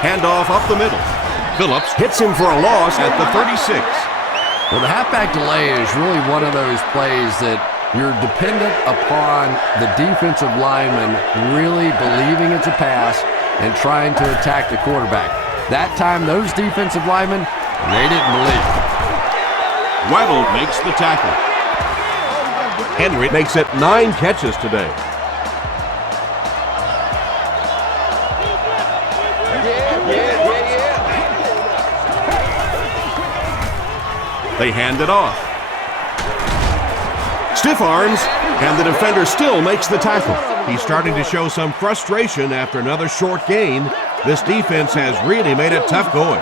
Handoff up the middle. Phillips hits him for a loss at the 36. Well, the halfback delay is really one of those plays that you're dependent upon the defensive lineman really believing it's a pass and trying to attack the quarterback. That time, those defensive linemen, they didn't believe. Weddle makes the tackle. Henry makes it 9 catches today. They hand it off. Stiff arms, and the defender still makes the tackle. He's starting to show some frustration after another short gain. This defense has really made it tough going.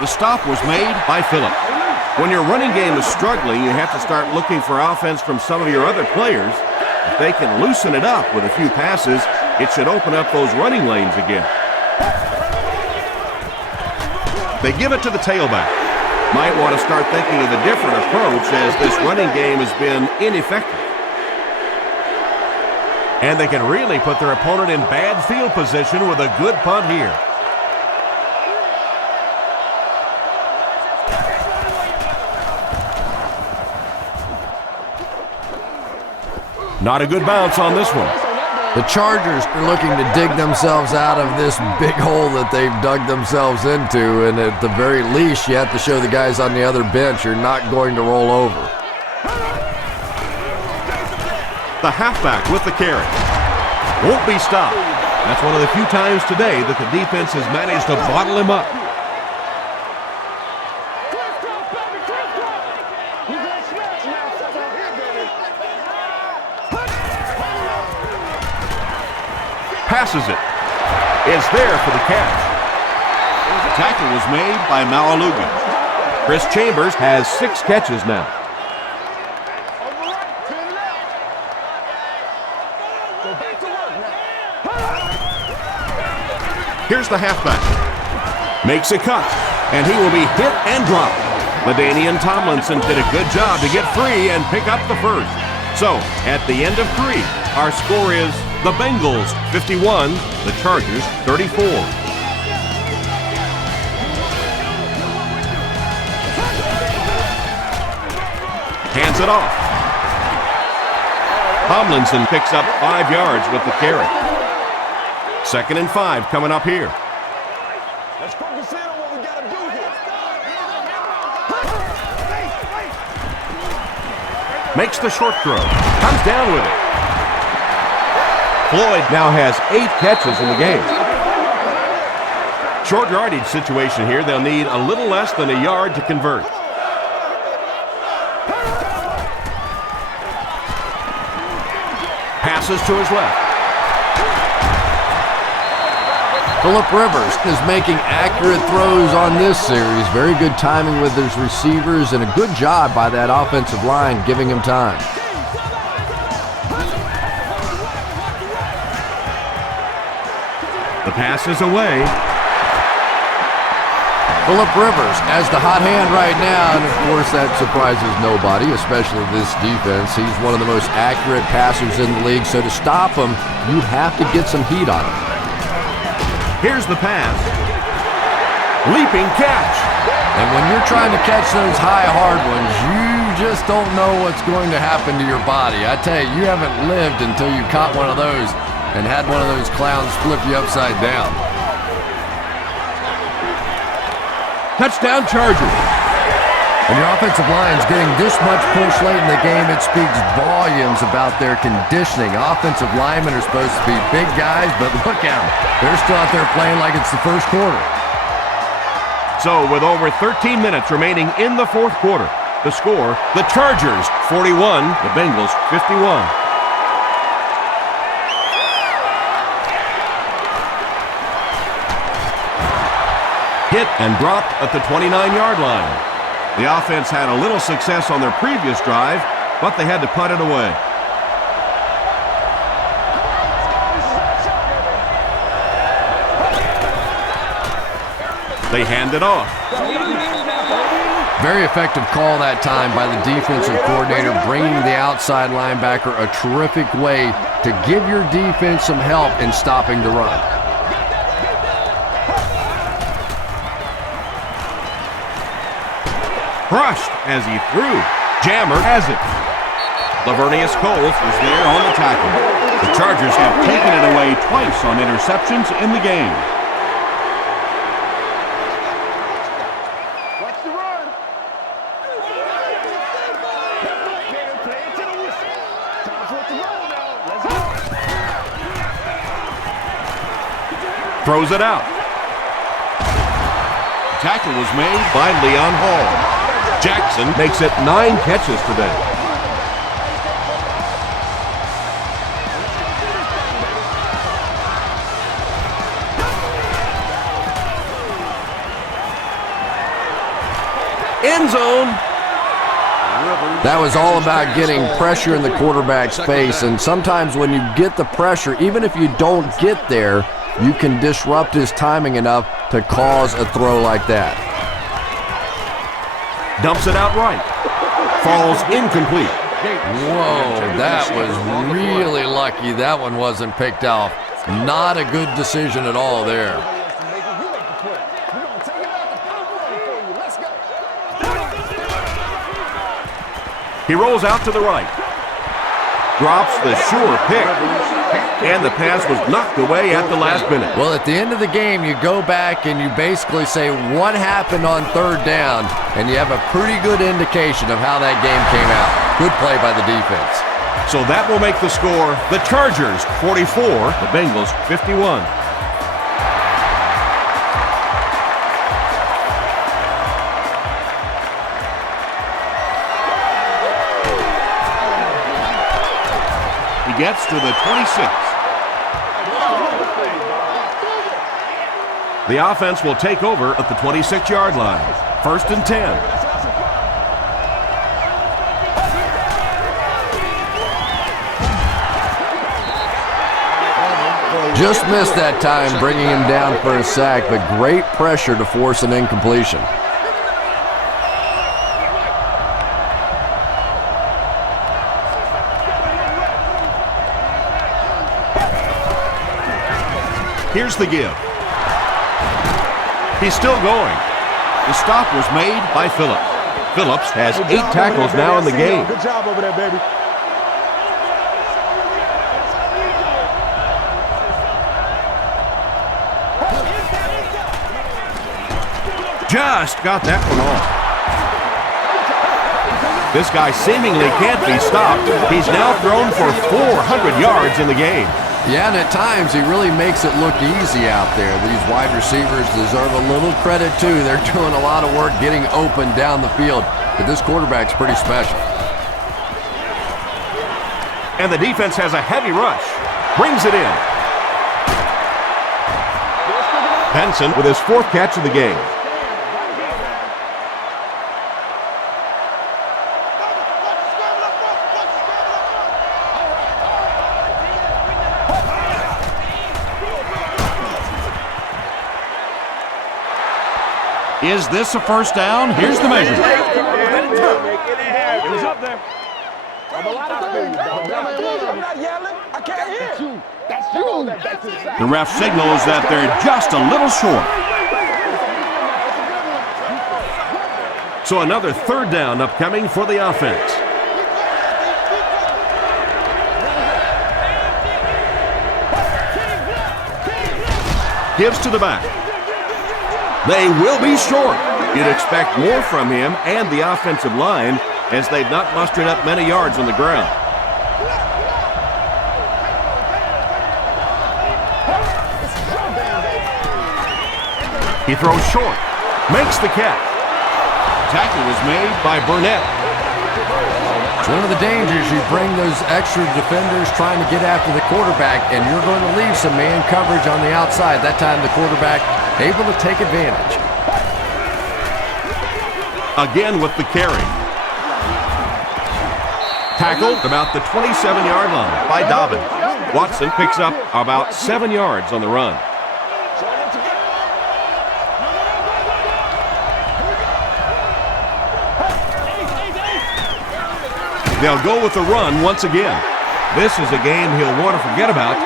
The stop was made by Phillips. When your running game is struggling, you have to start looking for offense from some of your other players. If they can loosen it up with a few passes, it should open up those running lanes again. They give it to the tailback. Might want to start thinking of a different approach as this running game has been ineffective. And they can really put their opponent in bad field position with a good punt here. Not a good bounce on this one. The Chargers are looking to dig themselves out of this big hole that they've dug themselves into, and at the very least, you have to show the guys on the other bench you're not going to roll over. The halfback with the carry. Won't be stopped. That's one of the few times today that the defense has managed to bottle him up. Passes it. Is there for the catch. The tackle was made by Malaluga. Chris Chambers has 6 catches now. Here's the halfback. Makes a cut, and he will be hit and dropped. LaDainian Tomlinson did a good job to get free and pick up the first. So, at the end of 3, our score is the Bengals 51, the Chargers 34. Hands it off. Tomlinson picks up 5 yards with the carry. 2nd and 5 coming up here. Let's focus in on what we got to do here. Makes the short throw. Comes down with it. Floyd now has 8 catches in the game. Short yardage situation here. They'll need a little less than a yard to convert. Passes to his left. Phillip Rivers is making accurate throws on this series. Very good timing with his receivers and a good job by that offensive line giving him time. The pass is away. Phillip Rivers has the hot hand right now, and of course that surprises nobody, especially this defense. He's one of the most accurate passers in the league, so to stop him, you have to get some heat on him. Here's the pass. Leaping catch. And when you're trying to catch those high, hard ones, you just don't know what's going to happen to your body. I tell you, you haven't lived until you caught one of those and had one of those clowns flip you upside down. Touchdown Chargers. When your offensive line's getting this much push late in the game, it speaks volumes about their conditioning. Offensive linemen are supposed to be big guys, but look at them. They're still out there playing like it's the first quarter. So with over 13 minutes remaining in the 4th quarter, the score, the Chargers 41, the Bengals 51. Hit and dropped at the 29-yard line. The offense had a little success on their previous drive, but they had to punt it away. They hand it off. Very effective call that time by the defensive coordinator, bringing the outside linebacker a terrific way to give your defense some help in stopping the run. Crushed as he threw. Jammer has it. Lavernius Coles was there on the tackle. The Chargers have taken it away twice on interceptions in the game. Watch the run. Play it to the whistle. Time for it to roll now. Let's go. Throws it out. Tackle was made by Leon Hall. Jackson makes it 9 catches today. End zone. That was all about getting pressure in the quarterback's face, and sometimes when you get the pressure, even if you don't get there, you can disrupt his timing enough to cause a throw like that. Dumps it out right. Falls incomplete. Whoa, that was really lucky that one wasn't picked off. Not a good decision at all there. He rolls out to the right. drops the sure pick. And the pass was knocked away at the last minute. Well, at the end of the game, you go back and you basically say what happened on third down, and you have a pretty good indication of how that game came out. Good play by the defense. So that will make the score the Chargers 44, the Bengals 51. He gets to the 26. The offense will take over at the 26-yard line. 1st and 10. Just missed that time, bringing him down for a sack, but great pressure to force an incompletion. Here's the give. He's still going. The stop was made by Phillips. Phillips has 8 tackles now in the game. Good job over there, baby. Just got that one off. This guy seemingly can't be stopped. He's now thrown for 400 yards in the game. Yeah, and at times he really makes it look easy out there. These wide receivers deserve a little credit too. They're doing a lot of work getting open down the field, but this quarterback's pretty special. And the defense has a heavy rush. Brings it in. Benson with his 4th catch of the game. Is this a first down? Here's the measurement. He's up there. I'm a lot of things. I'm not yelling. I can't hear. That's you. The ref signals that they're just a little short. So another 3rd down upcoming for the offense. Gives to the back. They will be short. You'd expect more from him and the offensive line as they've not mustered up many yards on the ground. He throws short. Makes the catch. Tackle was made by Burnett. It's one of the dangers. You bring those extra defenders trying to get after the quarterback, and you're going to leave some man coverage on the outside. That time the quarterback able to take advantage. Again with the carry. Tackled about the 27-yard line by Dobbins. Watson picks up about 7 yards on the run. They'll go with the run once again. This is a game he'll want to forget about.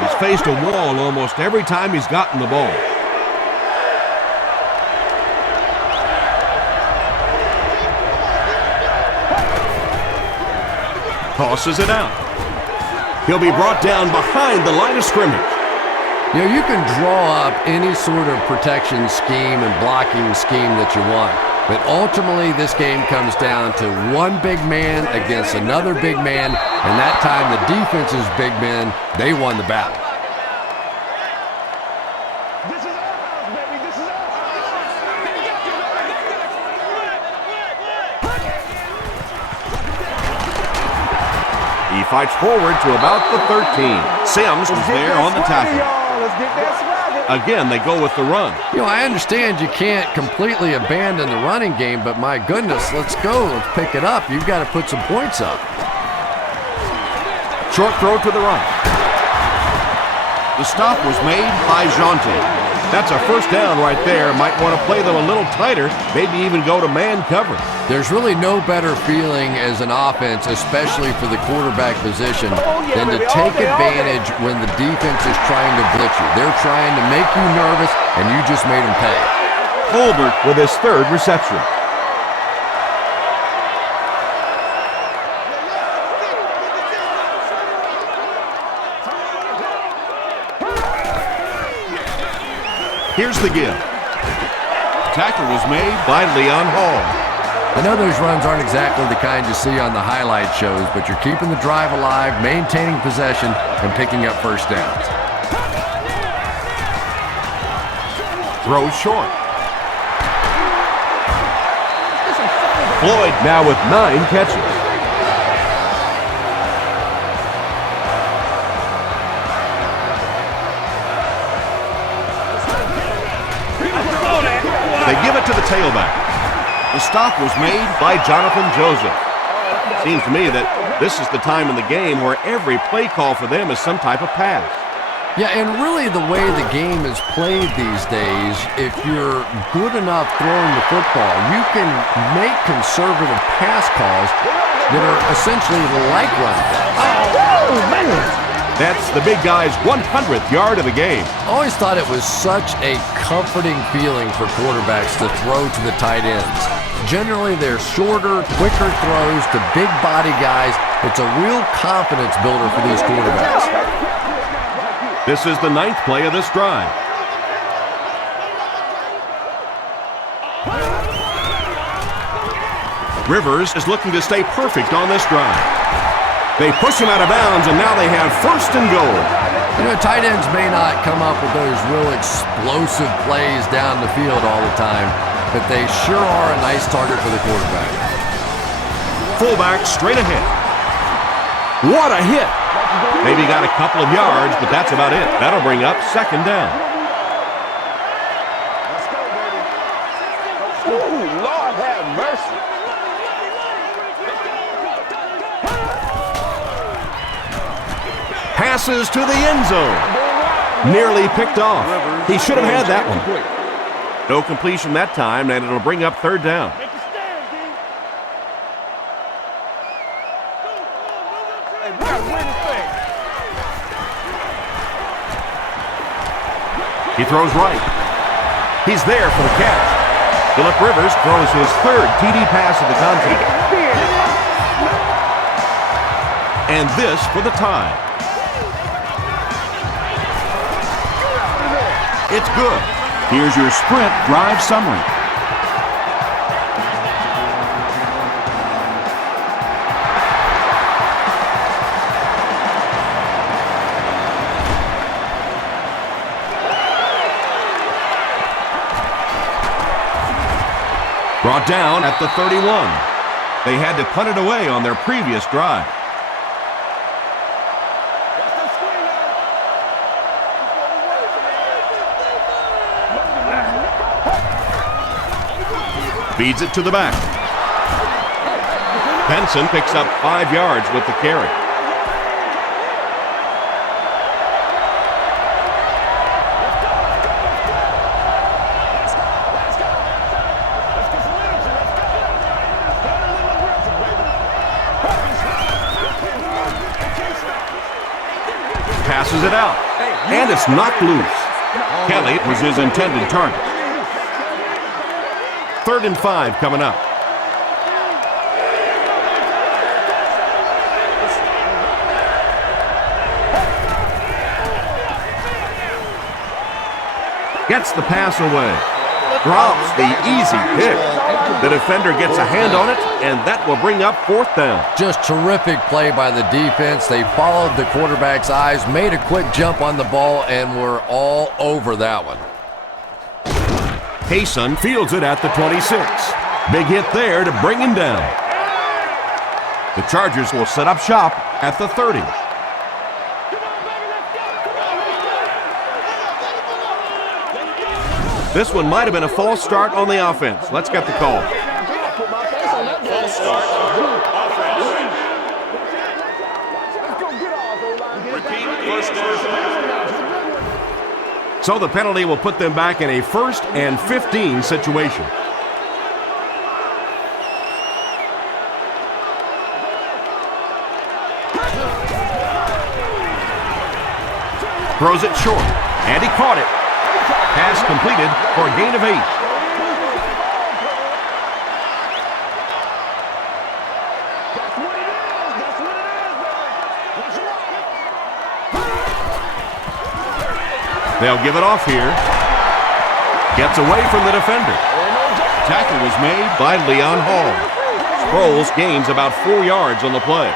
He's faced a wall almost every time he's gotten the ball. Tosses it out. He'll be brought down behind the line of scrimmage. You know, you can draw up any sort of protection scheme and blocking scheme that you want. But ultimately, this game comes down to one big man against another big man, and that time the defense's big men, they won the battle. This is our house, baby. This is our house. He fights forward to about the 13. Sims was there on the tackle. Let's get that swagger. Again, they go with the run. You know, I understand you can't completely abandon the running game, but my goodness, let's go. Let's pick it up. You've got to put some points up. Short throw to the right. The stop was made by Jonte. That's a first down right there. Might want to play them a little tighter, maybe even go to man cover. There's really no better feeling as an offense, especially for the quarterback position, than to take advantage when the defense is trying to blitz you. They're trying to make you nervous, and you just made them pay. Colbert with his 3rd reception. Here's the give. Tackle was made by Leon Hall. I know those runs aren't exactly the kind you see on the highlight shows, but you're keeping the drive alive, maintaining possession, and picking up first downs. Throws short. Floyd now with 9 catches. They give it to the tailback. The stop was made by Jonathan Joseph. Seems to me that this is the time in the game where every play call for them is some type of pass. Yeah, and really the way the game is played these days, if you're good enough throwing the football, you can make conservative pass calls that are essentially like run plays. Oh, man. That's the big guy's 100th yard of the game. I always thought it was such a comforting feeling for quarterbacks to throw to the tight ends. Generally, they're shorter, quicker throws to big body guys. It's a real confidence builder for these quarterbacks. This is the 9th play of this drive. Rivers is looking to stay perfect on this drive. They push him out of bounds, and now they have 1st and goal. You know, tight ends may not come up with those real explosive plays down the field all the time, but they sure are a nice target for the quarterback. Fullback straight ahead. What a hit! Maybe got a couple of yards, but that's about it. That'll bring up 2nd down. Let's go, baby. Ooh, Lord have mercy. Passes to the end zone. Nearly picked off. He should have had that one. No completion that time, and it'll bring up 3rd down. He throws right. He's there for the catch. Phillip Rivers throws his 3rd TD pass of the contest. And this for the tie. It's good. Here's your sprint drive summary. Brought down at the 31. They had to punt it away on their previous drive. Feeds it to the back. Benson picks up 5 yards with the carry. Passes it out, and it's knocked loose. Kelly was his intended target. 3rd and 5 coming up. Gets the pass away. Drops the easy pick. The defender gets a hand on it, and that will bring up 4th down. Just terrific play by the defense. They followed the quarterback's eyes, made a quick jump on the ball, and were all over that one. Hayson fields it at the 26. Big hit there to bring him down. The Chargers will set up shop at the 30. This one might have been a false start on the offense. Let's get the call. False start. Offense. Repeat first down. So the penalty will put them back in a 1st and 15 situation. Throws it short, and he caught it. Pass completed for a gain of 8. They'll give it off here. Gets away from the defender. Tackle was made by Leon Hall. Sproles gains about 4 yards on the play.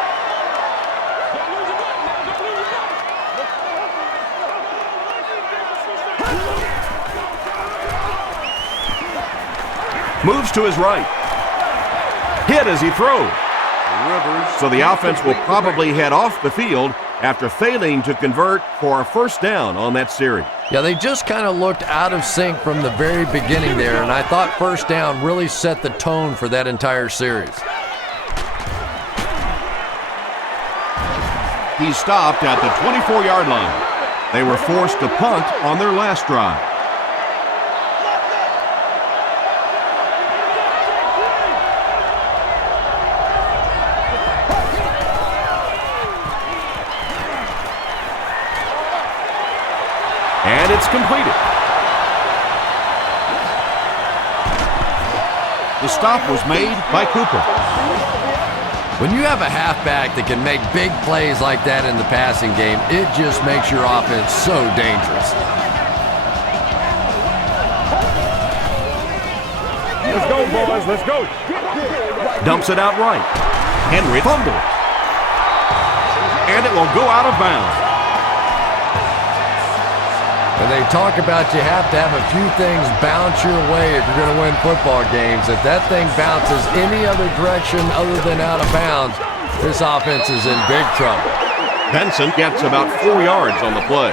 Moves to his right. Hit as he throws. So the offense will probably head off the field after failing to convert for a first down on that series. Yeah, they just kind of looked out of sync from the very beginning there, and I thought first down really set the tone for that entire series. He stopped at the 24-yard line. They were forced to punt on their last drive. And it's completed. The stop was made by Cooper. When you have a halfback that can make big plays like that in the passing game, it just makes your offense so dangerous. Let's go, boys. Let's go. Dumps it out right. Henry fumbles. And it will go out of bounds. And they talk about you have to have a few things bounce your way if you're going to win football games. If that thing bounces any other direction other than out of bounds, this offense is in big trouble. Benson gets about 4 yards on the play.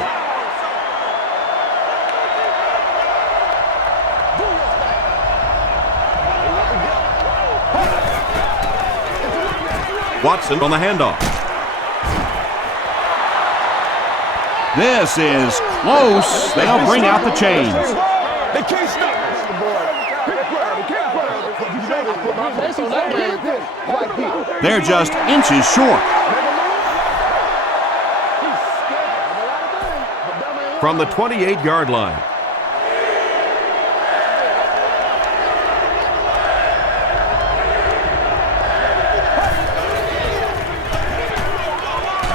Watson on the handoff. This is close. They'll bring out the chains. They can't stop us. They're just inches short. From the 28-yard line.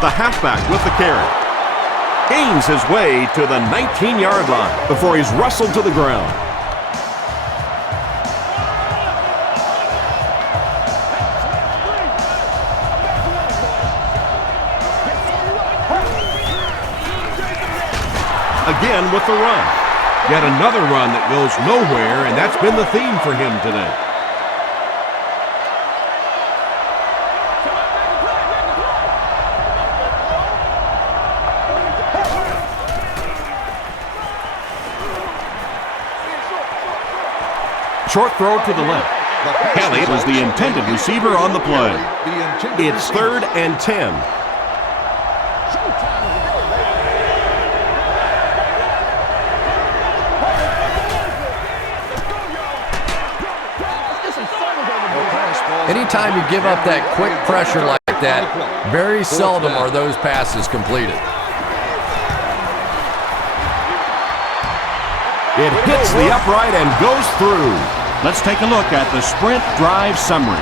The halfback with the carry. Gains his way to the 19-yard line before he's wrestled to the ground. Again with the run. Yet another run that goes nowhere, and that's been the theme for him today. Short throw to the left. Kelly was the intended receiver on the play. It's 3rd and 10. Anytime you give up that quick pressure like that, very seldom are those passes completed. It hits the upright and goes through. Let's take a look at the sprint drive summary.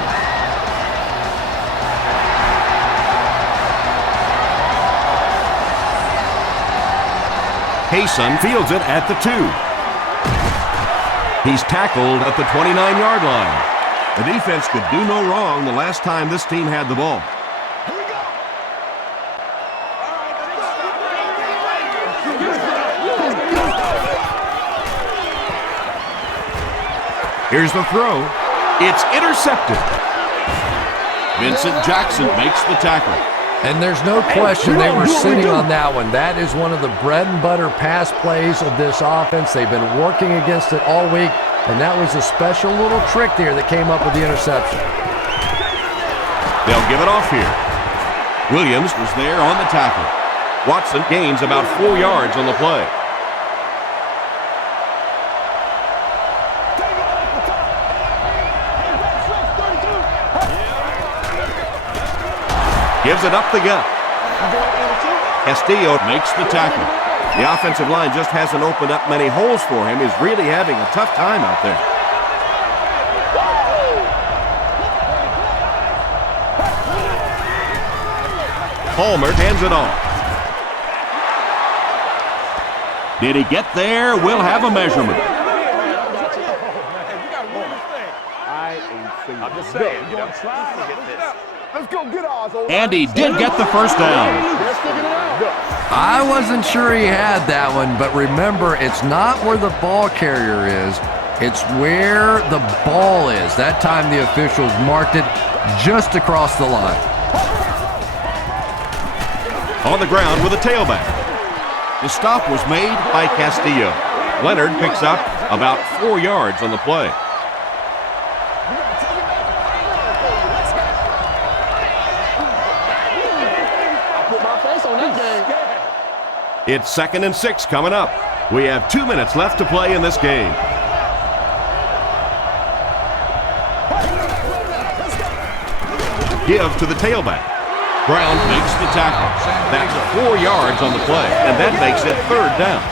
Hayson fields it at the 2. He's tackled at the 29-yard line. The defense could do no wrong the last time this team had the ball. Here's the throw. It's intercepted. Vincent Jackson makes the tackle. And there's no question they were sitting on that one. That is one of the bread and butter pass plays of this offense. They've been working against it all week, and that was a special little trick there that came up with the interception. They'll give it off here. Williams was there on the tackle. Watson gains about 4 yards on the play. Gives it up the gut. Castillo makes the tackle. The offensive line just hasn't opened up many holes for him. He's really having a tough time out there. Palmer hands it off. Did he get there? We'll have a measurement. I'm just saying, you know, get this. Let's go get ours, old And he did get the first down. They're sticking it out. I wasn't sure he had that one, but remember, it's not where the ball carrier is. It's where the ball is. That time the officials marked it just across the line. On the ground with a tailback. The stop was made by Castillo. Leonard picks up about 4 yards on the play. It's 2nd and 6 coming up. We have 2 minutes left to play in this game. Give to the tailback. Brown makes the tackle. That's 4 yards on the play, and that makes it 3rd down.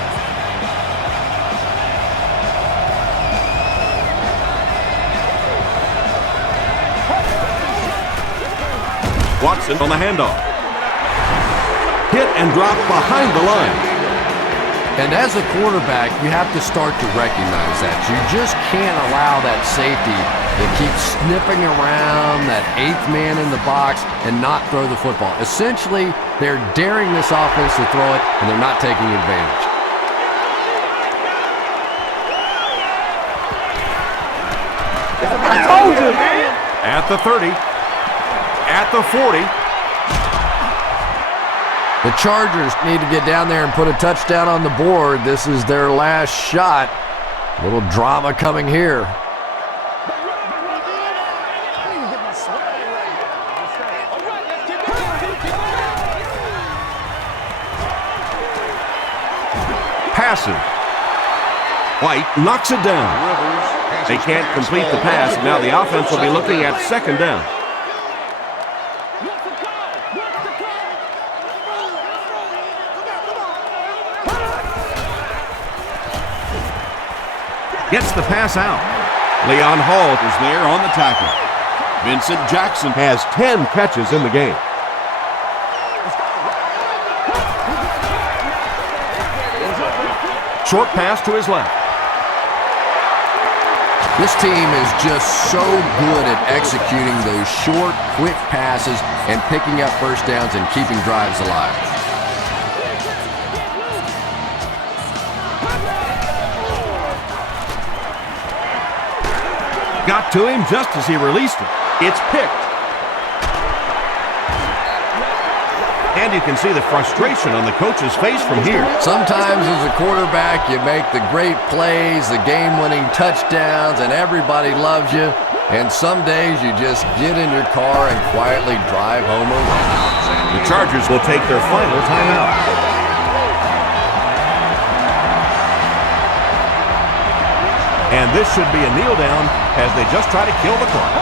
Watson on the handoff. Hit and drop behind the line. And as a quarterback, you have to start to recognize that. You just can't allow that safety to keep sniffing around that 8th man in the box and not throw the football. Essentially, they're daring this offense to throw it, and they're not taking advantage. I told you, man. At the 30. At the 40. The Chargers need to get down there and put a touchdown on the board. This is their last shot. A little drama coming here. Passing. White knocks it down. They can't complete the pass. Now the offense will be looking at 2nd down. Gets the pass out. Leon Hall is there on the tackle. Vincent Jackson has 10 catches in the game. Short pass to his left. This team is just so good at executing those short, quick passes and picking up first downs and keeping drives alive. Got to him just as he released it. It's picked. And you can see the frustration on the coach's face from here. Sometimes as a quarterback, you make the great plays, the game-winning touchdowns, and everybody loves you. And some days you just get in your car and quietly drive home alone. The Chargers will take their final timeout. And this should be a kneel down as they just try to kill the clock.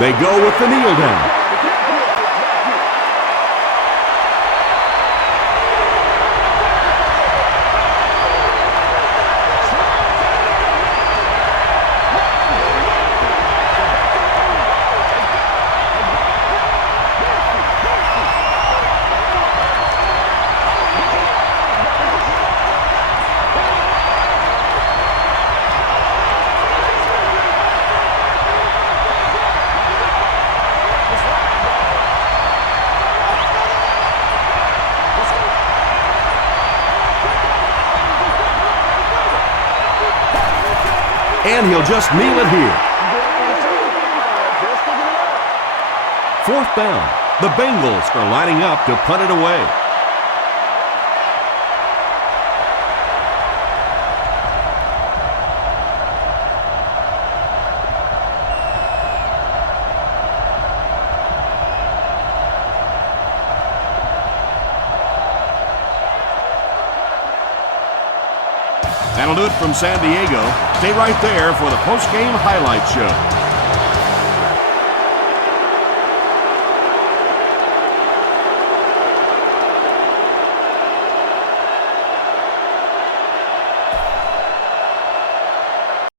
They go with the kneel down. And he'll just kneel it here. 4th down. The Bengals are lining up to punt it away. That'll do it from San Diego. Stay right there for the post-game highlight show.